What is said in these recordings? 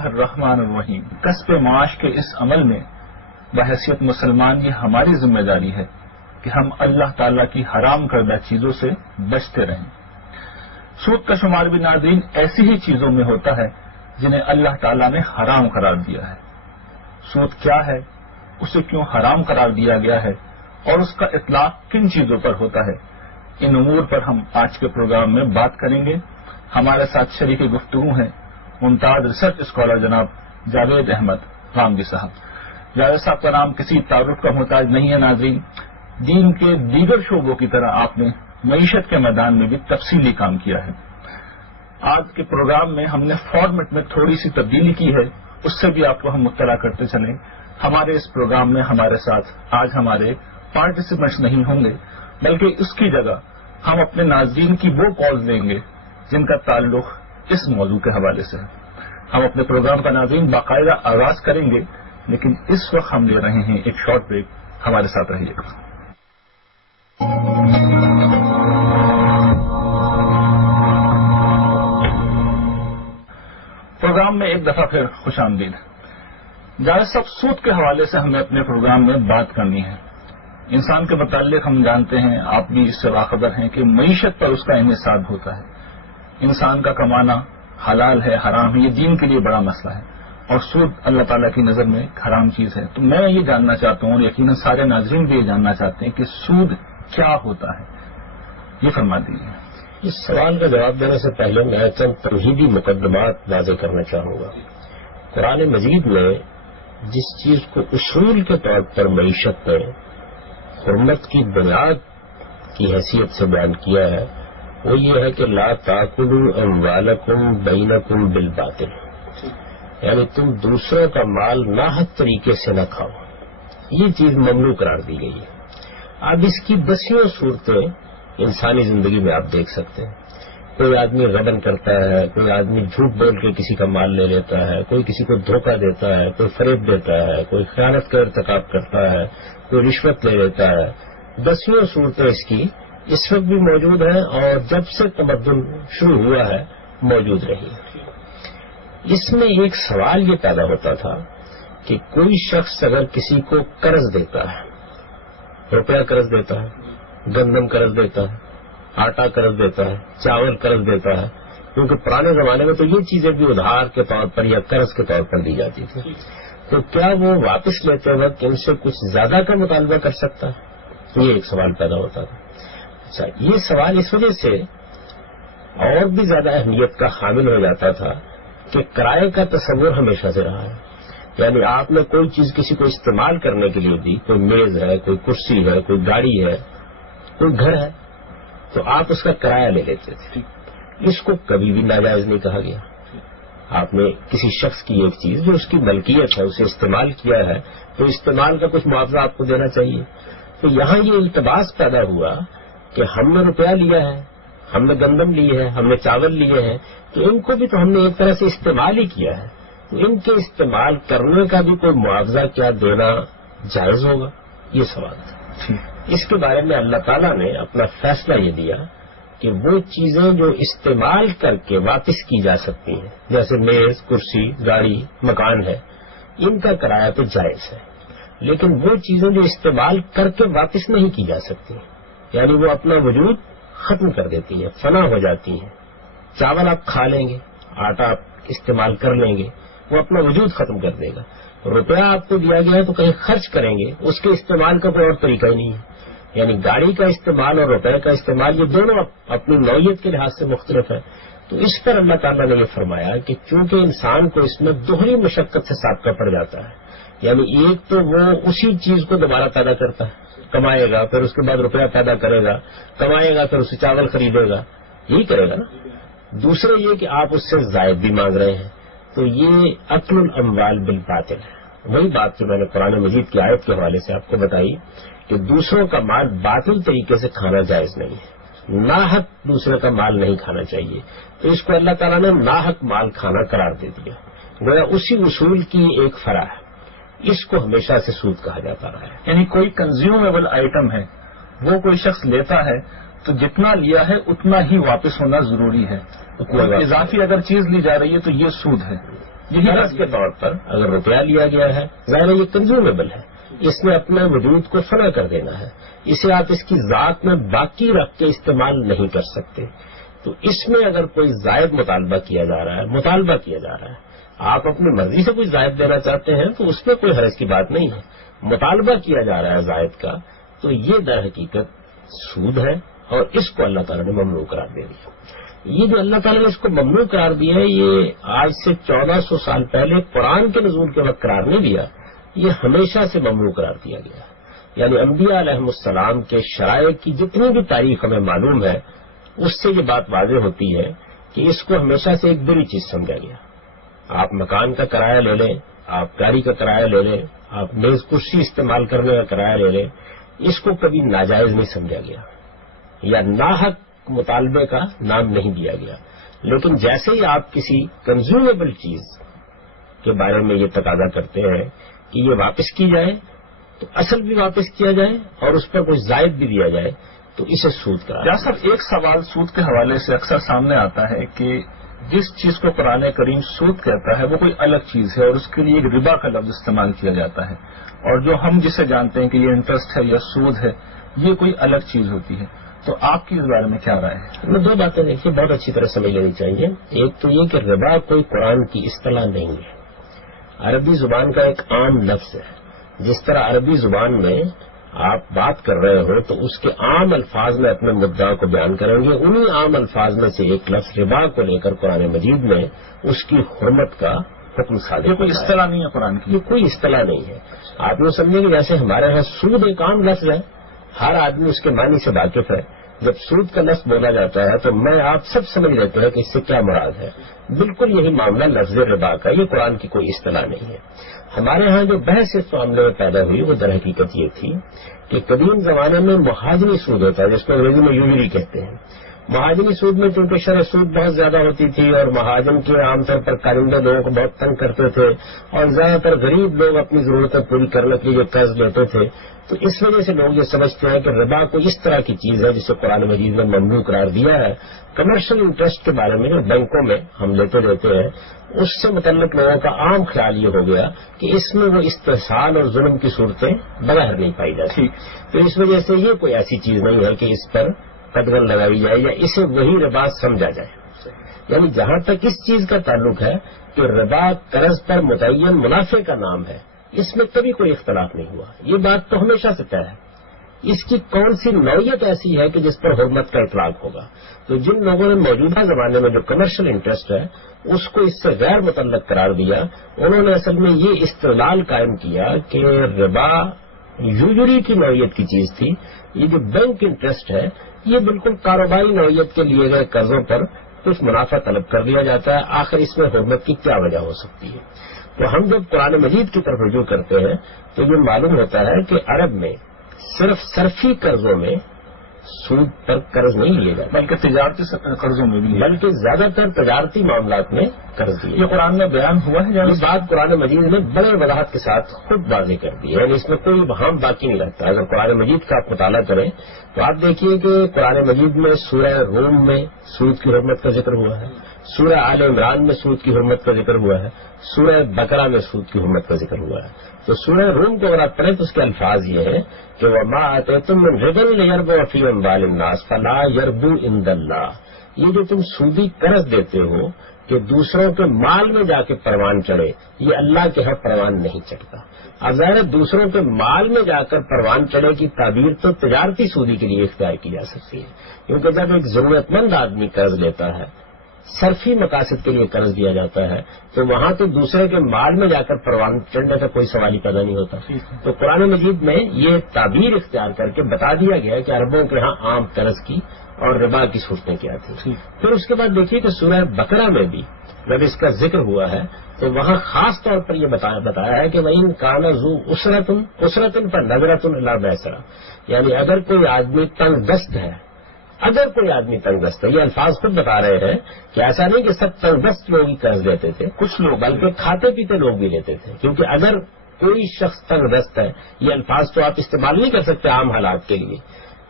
اللہ الرحمن الرحیم، کسب معاش کے اس عمل میں بحیثیت مسلمان یہ ہماری ذمہ داری ہے کہ ہم اللہ تعالیٰ کی حرام کردہ چیزوں سے بچتے رہیں۔ سود کا شمار بھی ناظرین ایسی ہی چیزوں میں ہوتا ہے جنہیں اللہ تعالیٰ نے حرام قرار دیا ہے۔ سود کیا ہے، اسے کیوں حرام قرار دیا گیا ہے، اور اس کا اطلاق کن چیزوں پر ہوتا ہے، ان امور پر ہم آج کے پروگرام میں بات کریں گے۔ ہمارے ساتھ شریک گفتگو ہیں ممتاز ریسرچ اسکالر جناب جاوید احمد غامدی صاحب۔ جاوید صاحب کا نام کسی تعارف کا محتاج نہیں ہے ناظرین، دین کے دیگر شعبوں کی طرح آپ نے معیشت کے میدان میں بھی تفصیلی کام کیا ہے۔ آج کے پروگرام میں ہم نے فارمیٹ میں تھوڑی سی تبدیلی کی ہے، اس سے بھی آپ کو ہم مطلع کرتے چلیں۔ ہمارے اس پروگرام میں ہمارے ساتھ آج ہمارے پارٹیسپینٹس نہیں ہوں گے، بلکہ اس کی جگہ ہم اپنے ناظرین کی وہ کالز لیں گے جن کا تعلق اس موضوع کے حوالے سے ہے۔ ہم اپنے پروگرام کا ناظرین باقاعدہ آغاز کریں گے، لیکن اس وقت ہم لے رہے ہیں ایک شارٹ بریک۔ ہمارے ساتھ رہیے گا۔ پروگرام میں ایک دفعہ پھر خوش آمدید۔ جاوید صاحب، سود کے حوالے سے ہمیں اپنے پروگرام میں بات کرنی ہے۔ انسان کے متعلق ہم جانتے ہیں، آپ بھی اس سے باخبر ہیں کہ معیشت پر اس کا انحصار ہوتا ہے۔ انسان کا کمانا حلال ہے حرام ہے، یہ دین کے لیے بڑا مسئلہ ہے، اور سود اللہ تعالیٰ کی نظر میں ایک حرام چیز ہے۔ تو میں یہ جاننا چاہتا ہوں، اور یقیناً سارے ناظرین بھی یہ جاننا چاہتے ہیں کہ سود کیا ہوتا ہے، یہ فرما دیجیے۔ اس سوال کا جواب دینے سے پہلے میں چند توحیدی مقدمات واضح کرنا چاہوں گا۔ قرآن مجید میں جس چیز کو اصول کے طور پر معیشت میں حرمت کی بنیاد کی حیثیت سے بیان کیا ہے، وہ یہ ہے کہ لا تاکلوا اموالکم بینکم بالباطل، یعنی تم دوسروں کا مال ناحق طریقے سے نہ کھاؤ، یہ چیز ممنوع قرار دی گئی ہے۔ اب اس کی دسیوں صورتیں انسانی زندگی میں آپ دیکھ سکتے ہیں۔ کوئی آدمی غبن کرتا ہے، کوئی آدمی جھوٹ بول کے کسی کا مال لے لیتا ہے، کوئی کسی کو دھوکہ دیتا ہے، کوئی فریب دیتا ہے، کوئی خیانت کا ارتکاب کرتا ہے، کوئی رشوت لے لیتا ہے۔ دسیوں صورتیں اس کی اس وقت بھی موجود ہیں، اور جب سے تمدن شروع ہوا ہے موجود رہی۔ اس میں ایک سوال یہ پیدا ہوتا تھا کہ کوئی شخص اگر کسی کو قرض دیتا ہے، روپیہ قرض دیتا ہے، گندم قرض دیتا ہے، آٹا قرض دیتا ہے، چاول قرض دیتا ہے، کیونکہ پرانے زمانے میں تو یہ چیزیں بھی ادھار کے طور پر یا قرض کے طور پر دی جاتی تھی، تو کیا وہ واپس لیتے وقت ان سے کچھ زیادہ کا مطالبہ کر سکتا ہے؟ یہ ایک سوال پیدا ہوتا تھا۔ اچھا، یہ سوال اس وجہ سے اور بھی زیادہ اہمیت کا حامل ہو جاتا تھا کہ کرائے کا تصور ہمیشہ سے رہا ہے، یعنی آپ نے کوئی چیز کسی کو استعمال کرنے کے لیے دی، کوئی میز ہے، کوئی کرسی ہے، کوئی گاڑی ہے، کوئی گھر ہے، تو آپ اس کا کرایہ لے لیتے تھے۔ اس کو کبھی بھی ناجائز نہیں کہا گیا۔ آپ نے کسی شخص کی ایک چیز جو اس کی ملکیت ہے اسے استعمال کیا ہے، تو استعمال کا کچھ معاوضہ آپ کو دینا چاہیے۔ تو یہاں یہ التباس پیدا ہوا کہ ہم نے روپیہ لیا ہے، ہم نے گندم لی ہے، ہم نے چاول لیے ہیں، تو ان کو بھی تو ہم نے ایک طرح سے استعمال ہی کیا ہے، تو ان کے استعمال کرنے کا بھی کوئی معاوضہ کیا دینا جائز ہوگا؟ یہ سوال تھا۔ اس کے بارے میں اللہ تعالیٰ نے اپنا فیصلہ یہ دیا کہ وہ چیزیں جو استعمال کر کے واپس کی جا سکتی ہیں، جیسے میز، کرسی، گاڑی، مکان ہے، ان کا کرایہ تو جائز ہے، لیکن وہ چیزیں جو استعمال کر کے واپس نہیں کی جا سکتی، یعنی وہ اپنا وجود ختم کر دیتی ہیں، فنا ہو جاتی ہیں۔ چاول آپ کھا لیں گے، آٹا آپ استعمال کر لیں گے، وہ اپنا وجود ختم کر دے گا۔ روپیہ آپ کو دیا گیا ہے تو کہیں خرچ کریں گے، اس کے استعمال کا کوئی اور طریقہ ہی نہیں ہے۔ یعنی گاڑی کا استعمال اور روپے کا استعمال یہ دونوں اپنی نوعیت کے لحاظ سے مختلف ہے۔ تو اس پر اللہ تعالیٰ نے یہ فرمایا کہ چونکہ انسان کو اس میں دوہری مشقت سے سابقہ پڑ جاتا ہے، یعنی ایک تو وہ اسی چیز کو دوبارہ پیدا کرتا ہے، کمائے گا، پھر اس کے بعد روپیہ پیدا کرے گا، کمائے گا، پھر اسے چاول خریدے گا، یہی کرے گا نا۔ دوسرے یہ کہ آپ اس سے زائد بھی مانگ رہے ہیں، تو یہ اکل الاموال بالباطل ہے۔ وہی بات جو میں نے قرآن مجید کی آیت کے حوالے سے آپ کو بتائی کہ دوسروں کا مال باطل طریقے سے کھانا جائز نہیں ہے، ناحق دوسرے کا مال نہیں کھانا چاہیے، تو اس کو اللہ تعالیٰ نے ناحق مال کھانا قرار دے دیا، گویا اسی اصول کی ایک فرع ہے۔ اس کو ہمیشہ سے سود کہا جاتا رہا ہے۔ یعنی کوئی کنزیومیبل آئٹم ہے، وہ کوئی شخص لیتا ہے تو جتنا لیا ہے اتنا ہی واپس ہونا ضروری ہے، اضافی اگر چیز لی جا رہی ہے تو یہ سود ہے۔ قرض کے طور پر اگر روپیہ لیا گیا ہے، ظاہر یہ کنزیومیبل ہے، اس نے اپنے وجود کو فنا کر دینا ہے، اسے آپ اس کی ذات میں باقی رکھ کے استعمال نہیں کر سکتے. تو اس میں اگر کوئی زائد مطالبہ کیا جا رہا ہے، آپ اپنی مرضی سے کچھ زائد دینا چاہتے ہیں تو اس میں کوئی حرج کی بات نہیں ہے. مطالبہ کیا جا رہا ہے زائد کا، تو یہ در حقیقت سود ہے اور اس کو اللہ تعالیٰ نے ممنوع قرار دے دیا. یہ جو اللہ تعالیٰ نے اس کو ممنوع قرار دیا ہے، یہ آج سے 1400 سال پہلے قرآن کے نزول کے وقت قرار نہیں دیا، یہ ہمیشہ سے ممنوع قرار دیا گیا. یعنی انبیاء علیہ السلام کے شرائع کی جتنی بھی تاریخ ہمیں معلوم ہے، اس سے یہ بات واضح ہوتی ہے کہ اس کو ہمیشہ سے ایک بری چیز سمجھا گیا. آپ مکان کا کرایہ لے لیں، آپ گاڑی کا کرایہ لے لیں، آپ میز کرسی استعمال کرنے کا کرایہ لے لیں، اس کو کبھی ناجائز نہیں سمجھا گیا یا ناحق مطالبے کا نام نہیں دیا گیا. لیکن جیسے ہی آپ کسی کنزیومیبل چیز کے بارے میں یہ تقاضا کرتے ہیں کہ یہ واپس کی جائے، تو اصل بھی واپس کیا جائے اور اس پر کچھ زائد بھی دیا جائے، تو اسے سود قرار دیا. صاحب ایک سوال سود کے حوالے سے اکثر سامنے آتا ہے کہ جس چیز کو قرآن کریم سود کہتا ہے وہ کوئی الگ چیز ہے اور اس کے لیے ایک ربا کا لفظ استعمال کیا جاتا ہے، اور جو ہم جسے جانتے ہیں کہ یہ انٹرسٹ ہے یا سود ہے، یہ کوئی الگ چیز ہوتی ہے. تو آپ کی اس بارے میں کیا رائے ہے؟ میں دو باتیں دیکھیے بہت اچھی طرح سمجھ لینی چاہیے. ایک تو یہ کہ ربا کوئی قرآن کی اصطلاح نہیں ہے، عربی زبان کا ایک عام لفظ ہے. جس طرح عربی زبان میں آپ بات کر رہے ہو تو اس کے عام الفاظ میں اپنے مدعا کو بیان کریں گے، انہی عام الفاظ میں سے ایک لفظ ربا کو لے کر قرآن مجید میں اس کی حرمت کا حکم صادر. یہ کوئی اصطلاح نہیں ہے قرآن کی، یہ کوئی اصطلاح نہیں ہے. آپ یہ سمجھیں کہ جیسے ہمارے یہاں سود ایک عام لفظ ہے، ہر آدمی اس کے معنی سے واقف ہے. جب سود کا لفظ بولا جاتا ہے تو میں آپ سب سمجھ لیتے ہیں کہ اس سے کیا مراد ہے. بالکل یہی معاملہ لفظ ربا کا، یہ قرآن کی کوئی اصطلاح نہیں ہے. ہمارے ہاں جو بحث اس معاملے میں پیدا ہوئی وہ در حقیقت یہ تھی کہ قدیم زمانے میں مہاجنی سود ہوتا ہے، جس کو انگریزی میں یوجری کہتے ہیں. مہاجنی سود میں چونکہ شرح سود بہت زیادہ ہوتی تھی اور مہاجن کے عام طور پر کارندے لوگوں کو بہت تنگ کرتے تھے اور زیادہ تر غریب لوگ اپنی ضرورتیں پوری کرنے کے لیے قرض لیتے تھے، تو اس وجہ سے لوگ یہ سمجھتے ہیں کہ ربا کو اس طرح کی چیز ہے جسے قرآن مجید میں ممنوع قرار دیا ہے. کمرشل انٹرسٹ کے بارے میں جو بینکوں میں ہم لیتے رہتے ہیں، اس سے متعلق لوگوں کا عام خیال یہ ہو گیا کہ اس میں وہ استحصال اور ظلم کی صورتیں بظاہر نہیں پائی جاتی. تو اس وجہ سے یہ کوئی ایسی چیز نہیں ہے کہ اس پر قدغن لگائی جائے یا اسے وہی ربا سمجھا جائے. یعنی جہاں تک اس چیز کا تعلق ہے کہ ربا قرض پر متعین منافع کا نام ہے، اس میں کبھی کوئی اختلاف نہیں ہوا. یہ بات تو ہمیشہ سے طے ہے. اس کی کون سی نوعیت ایسی ہے کہ جس پر حرمت کا اطلاق ہوگا؟ تو جن لوگوں نے موجودہ زمانے میں جو کمرشل انٹرسٹ ہے اس کو اس سے غیر متعلق قرار دیا، انہوں نے اصل میں یہ استدلال قائم کیا کہ ربا یوجری کی نوعیت کی چیز تھی. یہ جو بینک انٹرسٹ ہے یہ بالکل کاروباری نوعیت کے لیے گئے قرضوں پر کچھ منافع طلب کر لیا جاتا ہے. آخر اس میں حرمت کی کیا وجہ ہو سکتی ہے؟ تو ہم جب قرآن مجید کی طرف رجوع کرتے ہیں تو یہ معلوم ہوتا ہے کہ عرب میں صرف صرفی قرضوں میں سود پر قرض نہیں لیے جاتے، بلکہ تجارتی قرضوں میں بھی، بلکہ زیادہ تر تجارتی معاملات میں قرض دیے. یہ قرآن میں بیان ہوا ہے. یہ بات قرآن مجید نے بڑے وضاحت کے ساتھ خود واضح کر دی ہے، یعنی اس میں کوئی ابہام باقی نہیں رہتا. اگر قرآن مجید کا آپ مطالعہ کریں تو آپ دیکھیے کہ قرآن مجید میں سورہ روم میں سود کی حرمت کا ذکر ہوا ہے، سورہ آل عمران میں سود کی حرمت کا ذکر ہوا ہے، سورہ بقرہ میں سود کی حرمت کا ذکر ہوا ہے. تو سورہ روم کو اگر آپ پڑھیں تو اس کے الفاظ یہ ہیں کہ وَمَا آتَيْتُم مِّن رِبًا لِيَرْبُوَ فِي أَمْوَالِ النَّاسِ فَلَا يَرْبُو عِندَ اللَّهِ. یہ جو تم سودی قرض دیتے ہو کہ دوسروں کے مال میں جا کے پروان چڑھے، یہ اللہ کے ہاں پروان نہیں چڑھتا. اب ظاہر ہے دوسروں کے مال میں جا کر پروان چڑھے کی تعبیر تو تجارتی سودی کے لیے اختیار کی جا سکتی ہے، کیونکہ جب ایک ضرورت مند آدمی قرض لیتا ہے، صرفی مقاصد کے لیے قرض دیا جاتا ہے، تو وہاں تو دوسرے کے مال میں جا کر پروان چڑھنے کا کوئی سوال ہی پیدا نہیں ہوتا. تو قرآن مجید میں یہ تعبیر اختیار کر کے بتا دیا گیا کہ عربوں کے ہاں عام قرض کی اور ربا کی صورتیں کیا تھیں. پھر اس کے بعد دیکھیے کہ سورہ بقرہ میں بھی جب اس کا ذکر ہوا ہے تو وہاں خاص طور پر یہ بتایا ہے کہ وَإِن كَانَ ذُو عُسْرَةٍ فَنَظْرَةٌ إِلَىٰ مَيْسَرَةٍ. یعنی اگر کوئی آدمی تنگ دست ہے، اگر کوئی آدمی تنگ دست ہے، یہ الفاظ خود بتا رہے ہیں کہ ایسا نہیں کہ سب تنگ دست لوگ ہی قرض لیتے تھے، کچھ لوگ بلکہ کھاتے پیتے لوگ بھی لیتے تھے. کیونکہ اگر کوئی شخص تنگ دست ہے، یہ الفاظ تو آپ استعمال نہیں کر سکتے عام حالات کے لیے.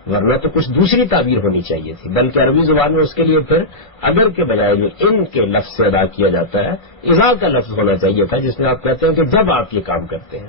ورنہ تو کچھ دوسری تعبیر ہونی چاہیے تھی، بلکہ عربی زبان میں اس کے لیے پھر اگر کے بجائے جو ان کے لفظ سے ادا کیا جاتا ہے اذا کا لفظ ہونا چاہیے تھا، جس میں آپ کہتے ہیں کہ جب آپ یہ کام کرتے ہیں.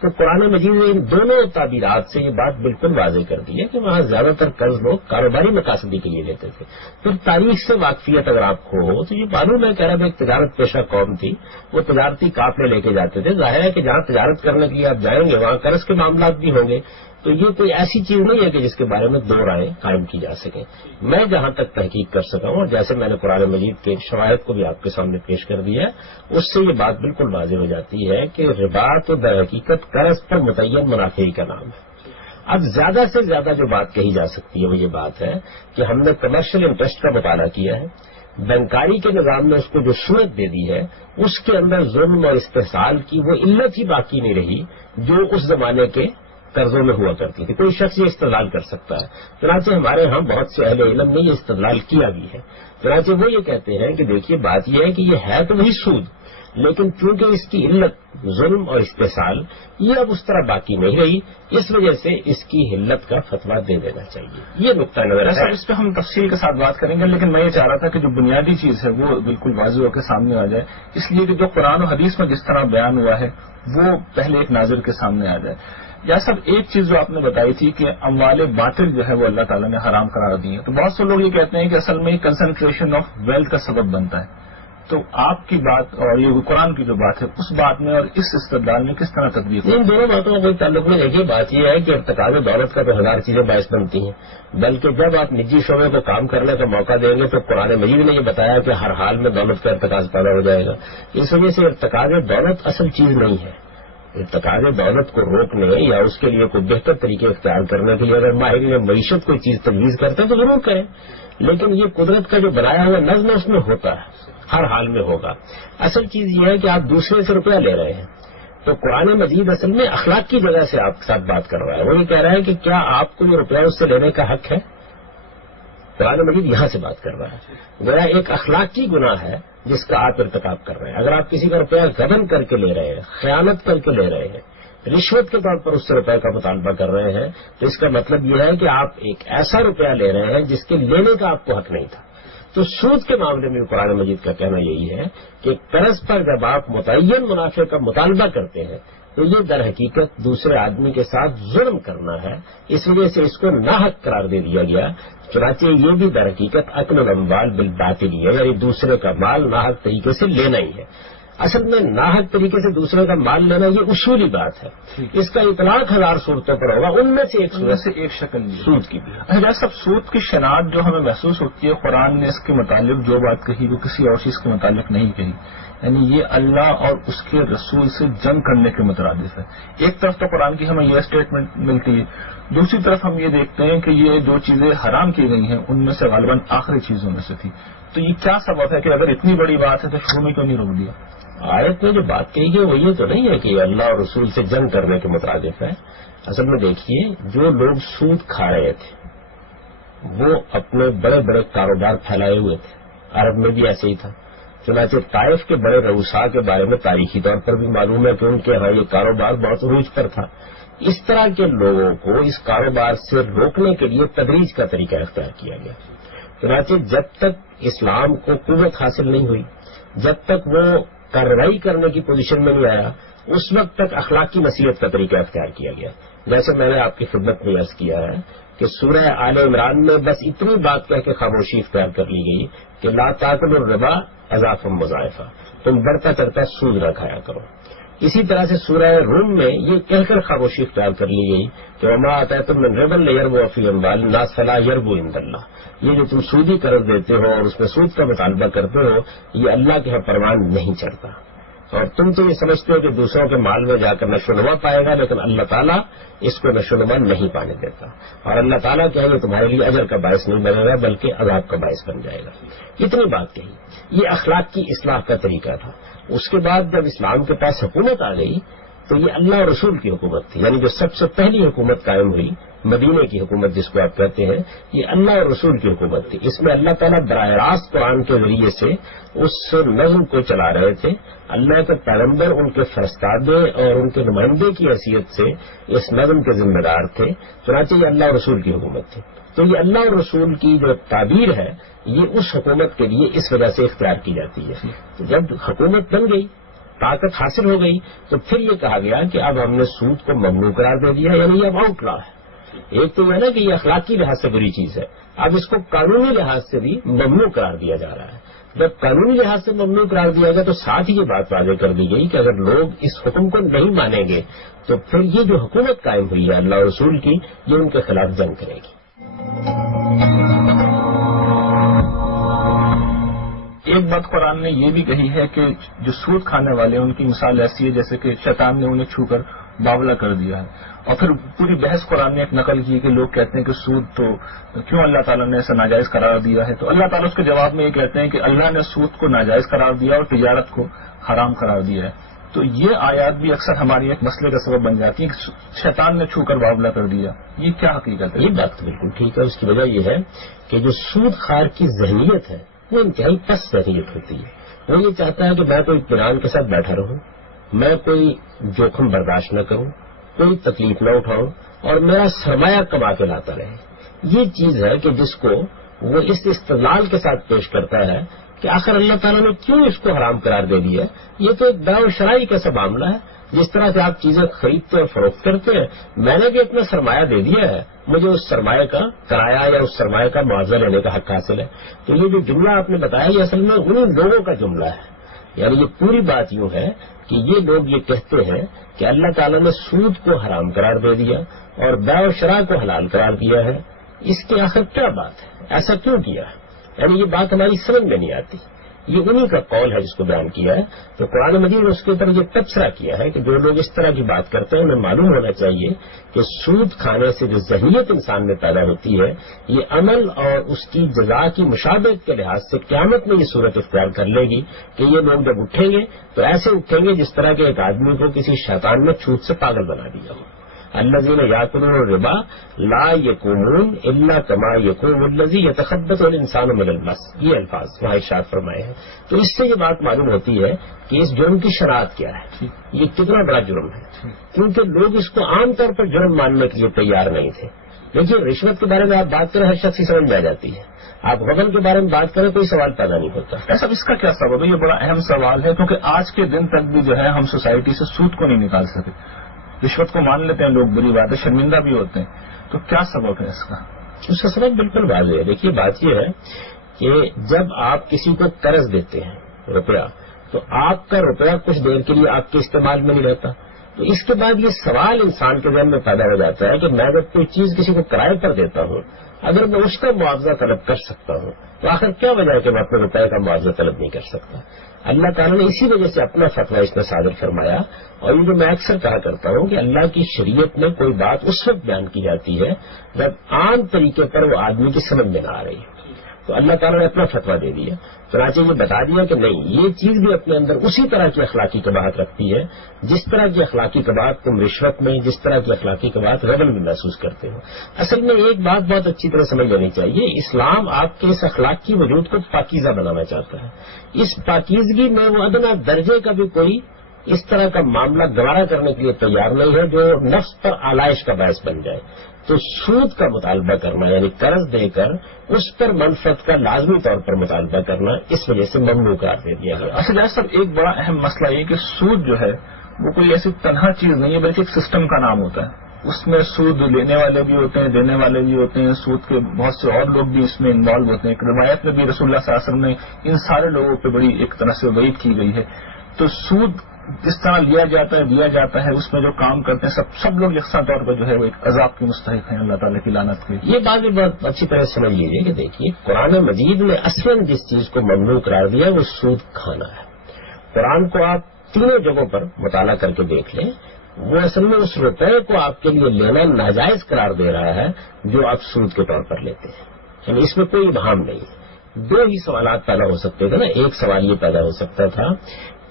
تو قرآن مجید نے ان دونوں تعبیرات سے یہ بات بالکل واضح کر دی ہے کہ وہاں زیادہ تر قرض لوگ کاروباری مقاصدی کے لیے لیتے تھے. پھر تاریخ سے واقفیت اگر آپ کو ہو تو یہ معلوم ہے کہ عرب ایک تجارت پیشہ قوم تھی، وہ تجارتی قافلے لے کے جاتے تھے. ظاہر ہے کہ جہاں تجارت کرنے کے لیے آپ جائیں گے وہاں قرض کے معاملات بھی ہوں گے. تو یہ کوئی ایسی چیز نہیں ہے کہ جس کے بارے میں دو رائے قائم کی جا سکیں. میں جہاں تک تحقیق کر سکا ہوں اور جیسے میں نے قرآن مجید کے شواہد کو بھی آپ کے سامنے پیش کر دیا ہے، اس سے یہ بات بالکل واضح ہو جاتی ہے کہ ربا تو در حقیقت قرض پر متعین منافع کا نام ہے. اب زیادہ سے زیادہ جو بات کہی جا سکتی ہے وہ یہ بات ہے کہ ہم نے کمرشل انٹرسٹ کا مطالعہ کیا ہے، بینکاری کے نظام میں اس کو جو صورت دے دی ہے اس کے اندر ظلم اور استحصال کی وہ علت ہی باقی نہیں رہی جو اس زمانے کے قرضوں میں ہوا کرتی تھی. کوئی شخص یہ استدلال کر سکتا ہے، چنانچہ ہمارے ہاں بہت سے اہل علم نے یہ استدلال کیا بھی ہے. چنانچہ وہ یہ کہتے ہیں کہ دیکھیے بات یہ ہے کہ یہ ہے تو وہی سود، لیکن چونکہ اس کی علت ظلم اور استحصال یہ اب اس طرح باقی نہیں رہی، اس وجہ سے اس کی علت کا فتویٰ دے دینا چاہیے. یہ نقطہ نظر ہے. اس پہ ہم تفصیل کے ساتھ بات کریں گے، لیکن میں یہ چاہ رہا تھا کہ جو بنیادی چیز ہے وہ بالکل واضح ہو کے سامنے آ جائے، اس لیے کہ جو قرآن و حدیث میں جس طرح بیان ہوا ہے وہ پہلے ایک ناظر کے سامنے آ جائے. یا سب ایک چیز جو آپ نے بتائی تھی کہ اموال باطل جو ہے وہ اللہ تعالیٰ نے حرام قرار دی ہے، تو بہت سے لوگ یہ کہتے ہیں کہ اصل میں کنسنٹریشن آف ویلتھ کا سبب بنتا ہے. تو آپ کی بات اور یہ قرآن کی جو بات ہے اس بات میں اور اس استدلال میں کس طرح تطبیق ہے؟ ان دونوں باتوں کا کوئی تعلق نہیں. دیکھیے بات یہ ہے کہ ارتکاب دولت کا تو ہزار چیزیں باعث بنتی ہیں، بلکہ جب آپ نجی شعبے کو کام کرنے کا موقع دیں گے تو قرآن مجید نے یہ بتایا کہ ہر حال میں دولت کا ارتکاز پیدا ہو جائے گا. اس وجہ سے ارتکاب دولت اصل چیز نہیں ہے. ارتکاب دولت کو روکنے یا اس کے لیے کوئی بہتر طریقے اختیار کرنے کے لیے اگر ماہرین معیشت کوئی چیز تجویز کرتے ہیں تو ضرور کریں، لیکن یہ قدرت کا جو بنایا ہوا نظم اس میں ہوتا ہے، ہر حال میں ہوگا. اصل چیز یہ ہے کہ آپ دوسرے سے روپیہ لے رہے ہیں تو قرآن مجید اصل میں اخلاق کی جگہ سے آپ کے ساتھ بات کر رہا ہے. وہ یہ کہہ رہا ہے کہ کیا آپ کو یہ روپیہ اس سے لینے کا حق ہے؟ قرآن مجید یہاں سے بات کر رہا ہے. گویا ایک اخلاقی گناہ ہے جس کا آپ ارتکاب کر رہے ہیں. اگر آپ کسی کا روپیہ غبن کر کے لے رہے ہیں، خیانت کر کے لے رہے ہیں، رشوت کے طور پر اس سے روپے کا مطالبہ کر رہے ہیں، تو اس کا مطلب یہ ہے کہ آپ ایک ایسا روپیہ لے رہے ہیں جس کے لینے کا آپ کو حق نہیں تھا. تو سود کے معاملے میں قرآن مجید کا کہنا یہی ہے کہ قرض پر جب آپ متعین منافع کا مطالبہ کرتے ہیں تو یہ در حقیقت دوسرے آدمی کے ساتھ ظلم کرنا ہے. اس وجہ سے اس کو ناحق قرار دے دیا گیا. چنانچہ یہ بھی در حقیقت اکل الاموال بالباطل ہے، یعنی دوسرے کا مال ناحق طریقے سے لینا ہی ہے. اصل میں ناحق طریقے سے دوسرے کا مال لینا یہ اصولی بات ہے. اس کا اطلاق ہزار صورتوں پر ہوگا، ان میں سے ایک شکل سود کی بھی. اچھا صاحب، سود کی شناخت جو ہمیں محسوس ہوتی ہے، قرآن نے اس کے متعلق جو بات کہی وہ کسی اور چیز کے متعلق نہیں کہی. یعنی یہ اللہ اور اس کے رسول سے جنگ کرنے کے مترادف ہے. ایک طرف تو قرآن کی ہمیں یہ اسٹیٹمنٹ ملتی ہے، دوسری طرف ہم یہ دیکھتے ہیں کہ یہ جو چیزیں حرام کی گئی ہیں ان میں سے غالباً آخری چیزوں میں سے تھی. تو یہ کیا سبب ہے کہ اگر اتنی بڑی بات ہے تو شروع میں کیوں نہیں روک دیا؟ آیت میں جو بات کہی گئی وہ یہ تو نہیں ہے کہ یہ اللہ اور رسول سے جنگ کرنے کے مترادف ہے. اصل میں دیکھیے جو لوگ سود کھا رہے تھے وہ اپنے بڑے بڑے کاروبار پھیلائے ہوئے تھے. عرب میں بھی ایسے ہی تھا. چنانچہ طائف کے بڑے رؤساء کے بارے میں تاریخی طور پر بھی معلوم ہے کہ ان کے ہاں یہ کاروبار بہت عروج پر تھا. اس طرح کے لوگوں کو اس کاروبار سے روکنے کے لیے تدریج کا طریقہ اختیار کیا گیا. چنانچہ جب تک اسلام کو قوت حاصل نہیں ہوئی، جب تک وہ کارروائی کرنے کی پوزیشن میں نہیں آیا، اس وقت تک اخلاقی نصیحت کا طریقہ اختیار کیا گیا. جیسے میں نے آپ کی خدمت میں عرض کیا ہے کہ سورہ آل عمران میں بس اتنی بات کہہ کے خاموشی اختیار کر لی گئی کہ لا تاکلوا الربا اضعافا مضاعفا، تم بڑھتا چڑھتا سود نہ کھایا کرو. اسی طرح سے سورہ روم میں یہ کہہ کر خاموشی اختیار کر لی گئی کہ وما آتیتم من ربا لیربو فی اموال الناس فلا یربو عند اللہ. یہ جو تم سودی قرض دیتے ہو اور اس میں سود کا مطالبہ کرتے ہو یہ اللہ کے ہاں پروان نہیں چڑھتا. اور تم تو یہ سمجھتے ہو کہ دوسروں کے مال میں جا کر نشو و نما پائے گا، لیکن اللہ تعالیٰ اس کو نشو و نما نہیں پانے دیتا. اور اللہ تعالیٰ کیا ہے یہ تمہارے لیے اجر کا باعث نہیں بنے گا بلکہ عذاب کا باعث بن جائے گا. اتنی بات کہی. یہ اخلاق کی اصلاح کا طریقہ تھا. اس کے بعد جب اسلام کے پاس حکومت آ گئی تو یہ اللہ اور رسول کی حکومت تھی، یعنی جو سب سے پہلی حکومت قائم ہوئی مدینے کی حکومت جس کو آپ کہتے ہیں، یہ اللہ اور رسول کی حکومت تھی۔ اس میں اللہ تعالیٰ براہ راست قرآن کے ذریعے سے اس نظم کو چلا رہے تھے۔ اللہ کے پیغمبر ان کے فرستادے اور ان کے نمائندے کی حیثیت سے اس نظم کے ذمہ دار تھے، چنانچہ یہ اللہ اور رسول کی حکومت تھی۔ تو یہ اللہ اور رسول کی جو تعبیر ہے یہ اس حکومت کے لیے اس وجہ سے اختیار کی جاتی ہے۔ تو جب حکومت بن گئی، طاقت حاصل ہو گئی، تو پھر یہ کہا گیا کہ اب ہم نے سود کو ممنوع قرار دے دیا، یعنی یہ اب آؤٹ لا ہے۔ ایک تو یہ نا کہ یہ اخلاقی لحاظ سے بری چیز ہے، اب اس کو قانونی لحاظ سے بھی ممنوع قرار دیا جا رہا ہے۔ جب قانونی لحاظ سے ممنوع قرار دیا گیا تو ساتھ ہی یہ بات واضح کر دی گئی کہ اگر لوگ اس حکم کو نہیں مانیں گے تو پھر یہ جو حکومت قائم ہوئی ہے اللہ اور رسول کی، یہ ان کے خلاف جنگ کرے گی۔ ایک بات قرآن نے یہ بھی کہی ہے کہ جو سود کھانے والے ان کی مثال ایسی ہے جیسے کہ شیطان نے انہیں چھو کر باولا کر دیا ہے۔ اور پھر پوری بحث قرآن نے ایک نقل کی کہ لوگ کہتے ہیں کہ سود تو کیوں اللہ تعالیٰ نے اسے ناجائز قرار دیا ہے، تو اللہ تعالیٰ اس کے جواب میں یہ کہتے ہیں کہ اللہ نے سود کو ناجائز قرار دیا اور تجارت کو حرام قرار دیا ہے۔ تو یہ آیات بھی اکثر ہماری ایک مسئلے کا سبب بن جاتی ہے کہ شیطان نے چھو کر باولا کر دیا، یہ کیا حقیقت ہے؟ یہ بات بالکل ٹھیک ہے۔ اس کی وجہ یہ ہے کہ جو سود خار کی ذہنیت ہے وہ انتہائی پست ذہنیت ہوتی ہے۔ وہ یہ چاہتا ہے کہ میں کوئی اطمینان کے ساتھ بیٹھا رہوں، میں کوئی جوخم برداشت نہ کروں، کوئی تکلیف نہ اٹھاؤں اور میرا سرمایہ کما کے لاتا رہے۔ یہ چیز ہے کہ جس کو وہ اس استدلال کے ساتھ پیش کرتا ہے کہ آخر اللہ تعالیٰ نے کیوں اس کو حرام قرار دے دیا، یہ تو ایک بیع و شرائی کا سا معاملہ ہے۔ جس طرح سے آپ چیزیں خریدتے اور فروخت کرتے ہیں، میں نے بھی اپنا سرمایہ دے دیا ہے، مجھے اس سرمایہ کا کرایہ یا اس سرمایہ کا معاوضہ لینے کا حق حاصل ہے۔ تو یہ جو جملہ آپ نے بتایا یہ اصل میں انہیں لوگوں کا جملہ ہے، یعنی یہ پوری بات یوں ہے کہ یہ لوگ یہ کہتے ہیں کہ اللہ تعالیٰ نے سود کو حرام قرار دے دیا اور بیع و شراء کو حلال قرار دیا ہے، اس کے آخر کیا بات ہے، ایسا کیوں کیا ہے؟ یعنی یہ بات ہماری سمجھ میں نہیں آتی۔ یہ انہی کا قول ہے جس کو بیان کیا ہے۔ تو قرآن مجید نے اس کے اوپر یہ تبصرہ کیا ہے کہ جو لوگ اس طرح کی بات کرتے ہیں انہیں معلوم ہونا چاہیے کہ سود کھانے سے جو ذہنیت انسان میں پیدا ہوتی ہے یہ عمل اور اس کی جزا کی مشابہت کے لحاظ سے قیامت میں یہ صورت اختیار کر لے گی کہ یہ لوگ جب اٹھیں گے تو ایسے اٹھیں گے جس طرح کے ایک آدمی کو کسی شیطان نے چھوٹ سے پاگل بنا دیا ہو۔ الذین یاکلون الربا لا یقومون الا کما یقوم الذی یتخبطہ الانسان من المس، یہ الفاظ وہاں ارشاد فرمائے ہیں۔ تو اس سے یہ بات معلوم ہوتی ہے کہ اس جرم کی شناخت کیا ہے، یہ کتنا بڑا جرم ہے، کیونکہ لوگ اس کو عام طور پر جرم ماننے کے لیے تیار نہیں تھے۔ دیکھیے رشوت کے بارے میں آپ بات کریں ہر شخص کی سمجھ میں آ جاتی ہے، آپ غبن کے بارے میں بات کریں کوئی سوال پیدا نہیں ہوتا۔ ایسا اس کا کیا سبب ہے؟ یہ بڑا اہم سوال ہے، کیونکہ آج کے دن تک بھی جو ہے ہم سوسائٹی سے سود کو نہیں نکال سکے۔ رشوت کو مان لیتے ہیں لوگ، بری بات ہے، شرمندہ بھی ہوتے ہیں، تو کیا سبب ہے اس کا؟ اس کا سبب بالکل واضح ہے۔ دیکھیے بات یہ ہے کہ جب آپ کسی کو قرض دیتے ہیں روپیہ، تو آپ کا روپیہ کچھ دیر کے لیے آپ کے استعمال میں نہیں رہتا، تو اس کے بعد یہ سوال انسان کے ذہن میں پیدا ہو جاتا ہے کہ میں جب کوئی چیز کسی کو کرائے پر دیتا ہوں، اگر میں اس کا معاوضہ طلب کر سکتا ہوں تو آخر کیا وجہ ہے کہ میں اپنے روپے کا معاوضہ طلب نہیں کر سکتا؟ اللہ تعالیٰ نے اسی وجہ سے اپنا فتویٰ اس میں صادر فرمایا، اور یہ جو میں اکثر کہا کرتا ہوں کہ اللہ کی شریعت میں کوئی بات اس وقت بیان کی جاتی ہے جب عام طریقے پر وہ آدمی کی سمجھ میں نہ آ رہی ہے، تو اللہ تعالیٰ نے اپنا فتویٰ دے دیا، چنانچہ یہ بتا دیا کہ نہیں، یہ چیز بھی اپنے اندر اسی طرح کی اخلاقی قباحت رکھتی ہے جس طرح کی اخلاقی قباحت تم رشوت میں، جس طرح کی اخلاقی قباحت غبن میں محسوس کرتے ہو۔ اصل میں ایک بات بہت اچھی طرح سمجھ لینی چاہیے، اسلام آپ کے اس اخلاق کی وجود کو پاکیزہ بنانا چاہتا ہے۔ اس پاکیزگی میں وہ ادنا درجے کا بھی کوئی اس طرح کا معاملہ گوارا کرنے کے لیے تیار نہیں ہے جو نفس پر آلائش کا باعث بن جائے۔ تو سود کا مطالبہ کرنا یعنی قرض دے کر اس پر منفعت کا لازمی طور پر مطالبہ کرنا اس وجہ سے ممنوع قرار دے دیا گیا۔ اصل صاحب ایک بڑا اہم مسئلہ یہ کہ سود جو ہے وہ کوئی ایسی تنہا چیز نہیں ہے بلکہ ایک سسٹم کا نام ہوتا ہے۔ اس میں سود لینے والے بھی ہوتے ہیں، دینے والے بھی ہوتے ہیں، سود کے بہت سے اور لوگ بھی اس میں انوالو ہوتے ہیں۔ ایک روایت میں بھی رسول اللہ صلی اللہ علیہ وسلم نے ان سارے لوگوں پہ بڑی ایک طرح سے وعید کی گئی ہے۔ تو سود جس طرح لیا جاتا ہے دیا جاتا ہے، اس میں جو کام کرتے ہیں سب لوگ یکساں طور پر جو ہے وہ ایک عذاب کے مستحق ہیں، اللہ تعالیٰ کی لعنت کے۔ یہ بات بھی بہت اچھی طرح سمجھ لیجیے کہ دیکھیے قرآن مجید نے اصلاً جس چیز کو ممنوع قرار دیا وہ سود کھانا ہے۔ قرآن کو آپ تینوں جگہوں پر مطالعہ کر کے دیکھ لیں، وہ اصل میں اس روپے کو آپ کے لیے لینا ناجائز قرار دے رہا ہے جو آپ سود کے طور پر لیتے ہیں، یعنی اس میں کوئی ابہام نہیں ہے۔ دو ہی سوالات پیدا ہو سکتے تھے نا، ایک سوال یہ پیدا ہو سکتا تھا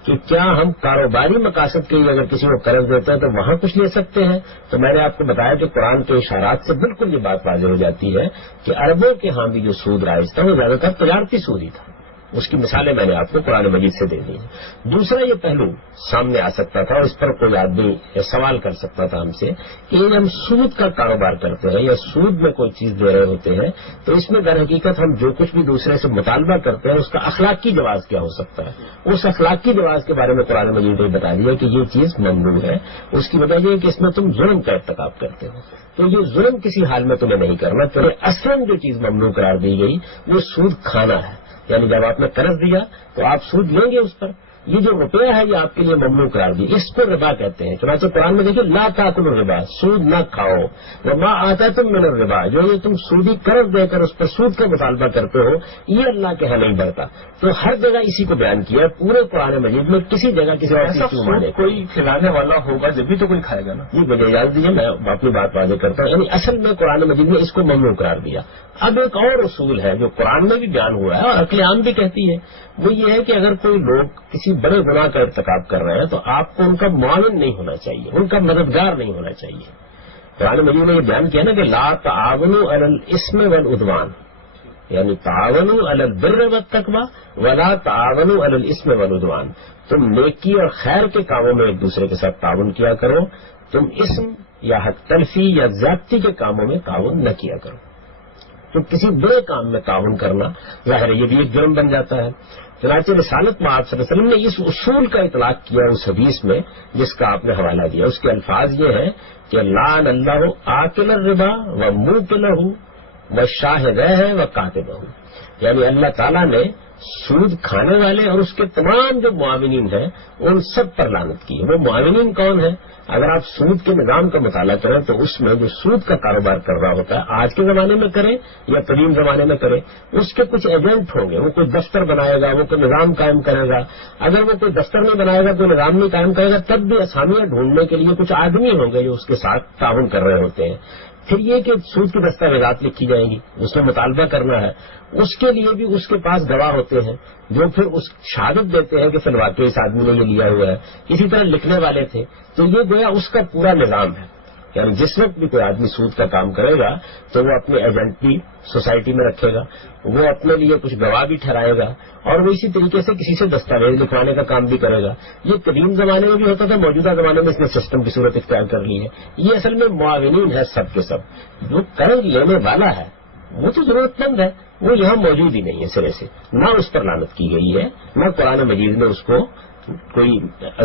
کہ کیا ہم کاروباری مقاصد کے لیے اگر کسی کو قرض دیتے ہیں تو وہاں کچھ لے سکتے ہیں؟ تو میں نے آپ کو بتایا کہ قرآن کے اشارات سے بالکل یہ بات واضح ہو جاتی ہے کہ عربوں کے ہاں بھی جو سود رائج تھا وہ زیادہ تر تجارتی سود ہی تھا. اس کی مثالیں میں نے آپ کو قرآن مجید سے دے دی ہیں. دوسرا یہ پہلو سامنے آ سکتا تھا اور اس پر کوئی آدمی سوال کر سکتا تھا ہم سے کہ ہم سود کا کاروبار کرتے ہیں یا سود میں کوئی چیز دے رہے ہوتے ہیں تو اس میں در حقیقت ہم جو کچھ بھی دوسرے سے مطالبہ کرتے ہیں اس کا اخلاقی جواز کیا ہو سکتا ہے؟ اس اخلاقی جواز کے بارے میں قرآن مجید نے بتا دیا کہ یہ چیز ممنوع ہے. اس کی وجہ یہ ہے کہ اس میں تم ظلم کا ارتکاب کرتے ہو. تو یہ ظلم کسی حال میں تمہیں نہیں کرنا. تو اصلاً جو چیز ممنوع قرار دی گئی وہ سود کھانا ہے. یعنی جب آپ نے قرض دیا تو آپ سود لیں گے اس پر. یہ جو روپیہ ہے یہ آپ کے لیے ممنوع قرار دی. اس کو ربا کہتے ہیں. چنانچہ قرآن میں دیکھیے لا تاکلوا الربا، سود نہ کھاؤ. وما آتیتم من الربا، جو یہ تم سودی قرض دے کر اس پر سود کا مطالبہ کرتے ہو یہ اللہ کے ہاں نہیں بڑھتا. تو ہر جگہ اسی کو بیان کیا ہے پورے قرآن مجید میں. کسی جگہ کسی اور کوئی کھلانے والا ہوگا جب بھی تو کوئی کھائے گا نا. جی مجھے اجازت دیجیے میں اپنی بات واضح کرتا ہوں. یعنی اصل میں قرآن مجید نے اس کو ممنوع قرار دیا. اب ایک اور اصول ہے جو قرآن میں بھی بیان ہوا ہے اور عقل عام بھی کہتی ہے، وہ یہ ہے کہ اگر کوئی لوگ کسی بڑے گناہ کا ارتکاب کر رہے ہیں تو آپ کو ان کا معاون نہیں ہونا چاہیے، ان کا مددگار نہیں ہونا چاہیے. قرآن مجید نے یہ بیان کیا نا کہ لا تعاونوا علی الاسم والعدوان، یعنی تعاونوا علی البر والتقوی ولا تعاونوا علی الاسم والعدوان. تم نیکی اور خیر کے کاموں میں ایک دوسرے کے ساتھ تعاون کیا کرو، تم اسم یا حق تلفی یا زیادتی کے کاموں میں تعاون نہ کیا کرو. تو کسی برے کام میں تعاون کرنا ظاہر ہے یہ بھی ایک جرم بن جاتا ہے. چنانچہ رسالت میں آپ صلی اللہ علیہ وسلم نے اس اصول کا اطلاق کیا اس حدیث میں جس کا آپ نے حوالہ دیا. اس کے الفاظ یہ ہیں کہ لعن اللہ آکل الربا و موکلہ و شاہدہ و کاتبہ، یعنی اللہ تعالیٰ نے سود کھانے والے اور اس کے تمام جو معاونین ہیں ان سب پر لعنت کی ہے. وہ معاونین کون ہیں؟ اگر آپ سود کے نظام کا مطالعہ کریں تو اس میں جو سود کا کاروبار کر رہا ہوتا ہے آج کے زمانے میں کریں یا قدیم زمانے میں کریں، اس کے کچھ ایجنٹ ہوں گے. وہ کوئی دفتر بنائے گا، وہ کوئی نظام قائم کرے گا. اگر وہ کوئی دفتر نہیں بنائے گا، کوئی نظام نہیں قائم کرے گا، تب بھی اسامیاں ڈھونڈنے کے لیے کچھ آدمی ہوں گے جو اس کے ساتھ تعاون کر رہے ہوتے ہیں. پھر یہ کہ سود کی دستاویزات لکھی جائیں گی، اس میں مطالبہ کرنا ہے، اس کے لیے بھی اس کے پاس گواہ ہوتے ہیں جو پھر اس شہادت دیتے ہیں کہ فی الواقع اس آدمی نے یہ لیا ہوا ہے. اسی طرح لکھنے والے تھے. تو یہ گویا اس کا پورا نظام ہے. یعنی جس وقت بھی کوئی آدمی سود کا کام کرے گا تو وہ اپنے ایجنٹ بھی سوسائٹی میں رکھے گا، وہ اپنے لیے کچھ گواہ بھی ٹھہرائے گا اور وہ اسی طریقے سے کسی سے دستاویز لکھوانے کا کام بھی کرے گا. یہ قدیم زمانے میں بھی ہوتا تھا، موجودہ زمانے میں اس نے سسٹم کی صورت اختیار کر لی ہے. یہ اصل میں معاونین ہے سب کے سب. جو قرض لینے والا ہے وہ تو ضرورت مند ہے، وہ یہاں موجود ہی نہیں ہے سرے سے. نہ اس پر لعنت کی گئی ہے، نہ قرآن مجید نے اس کو کوئی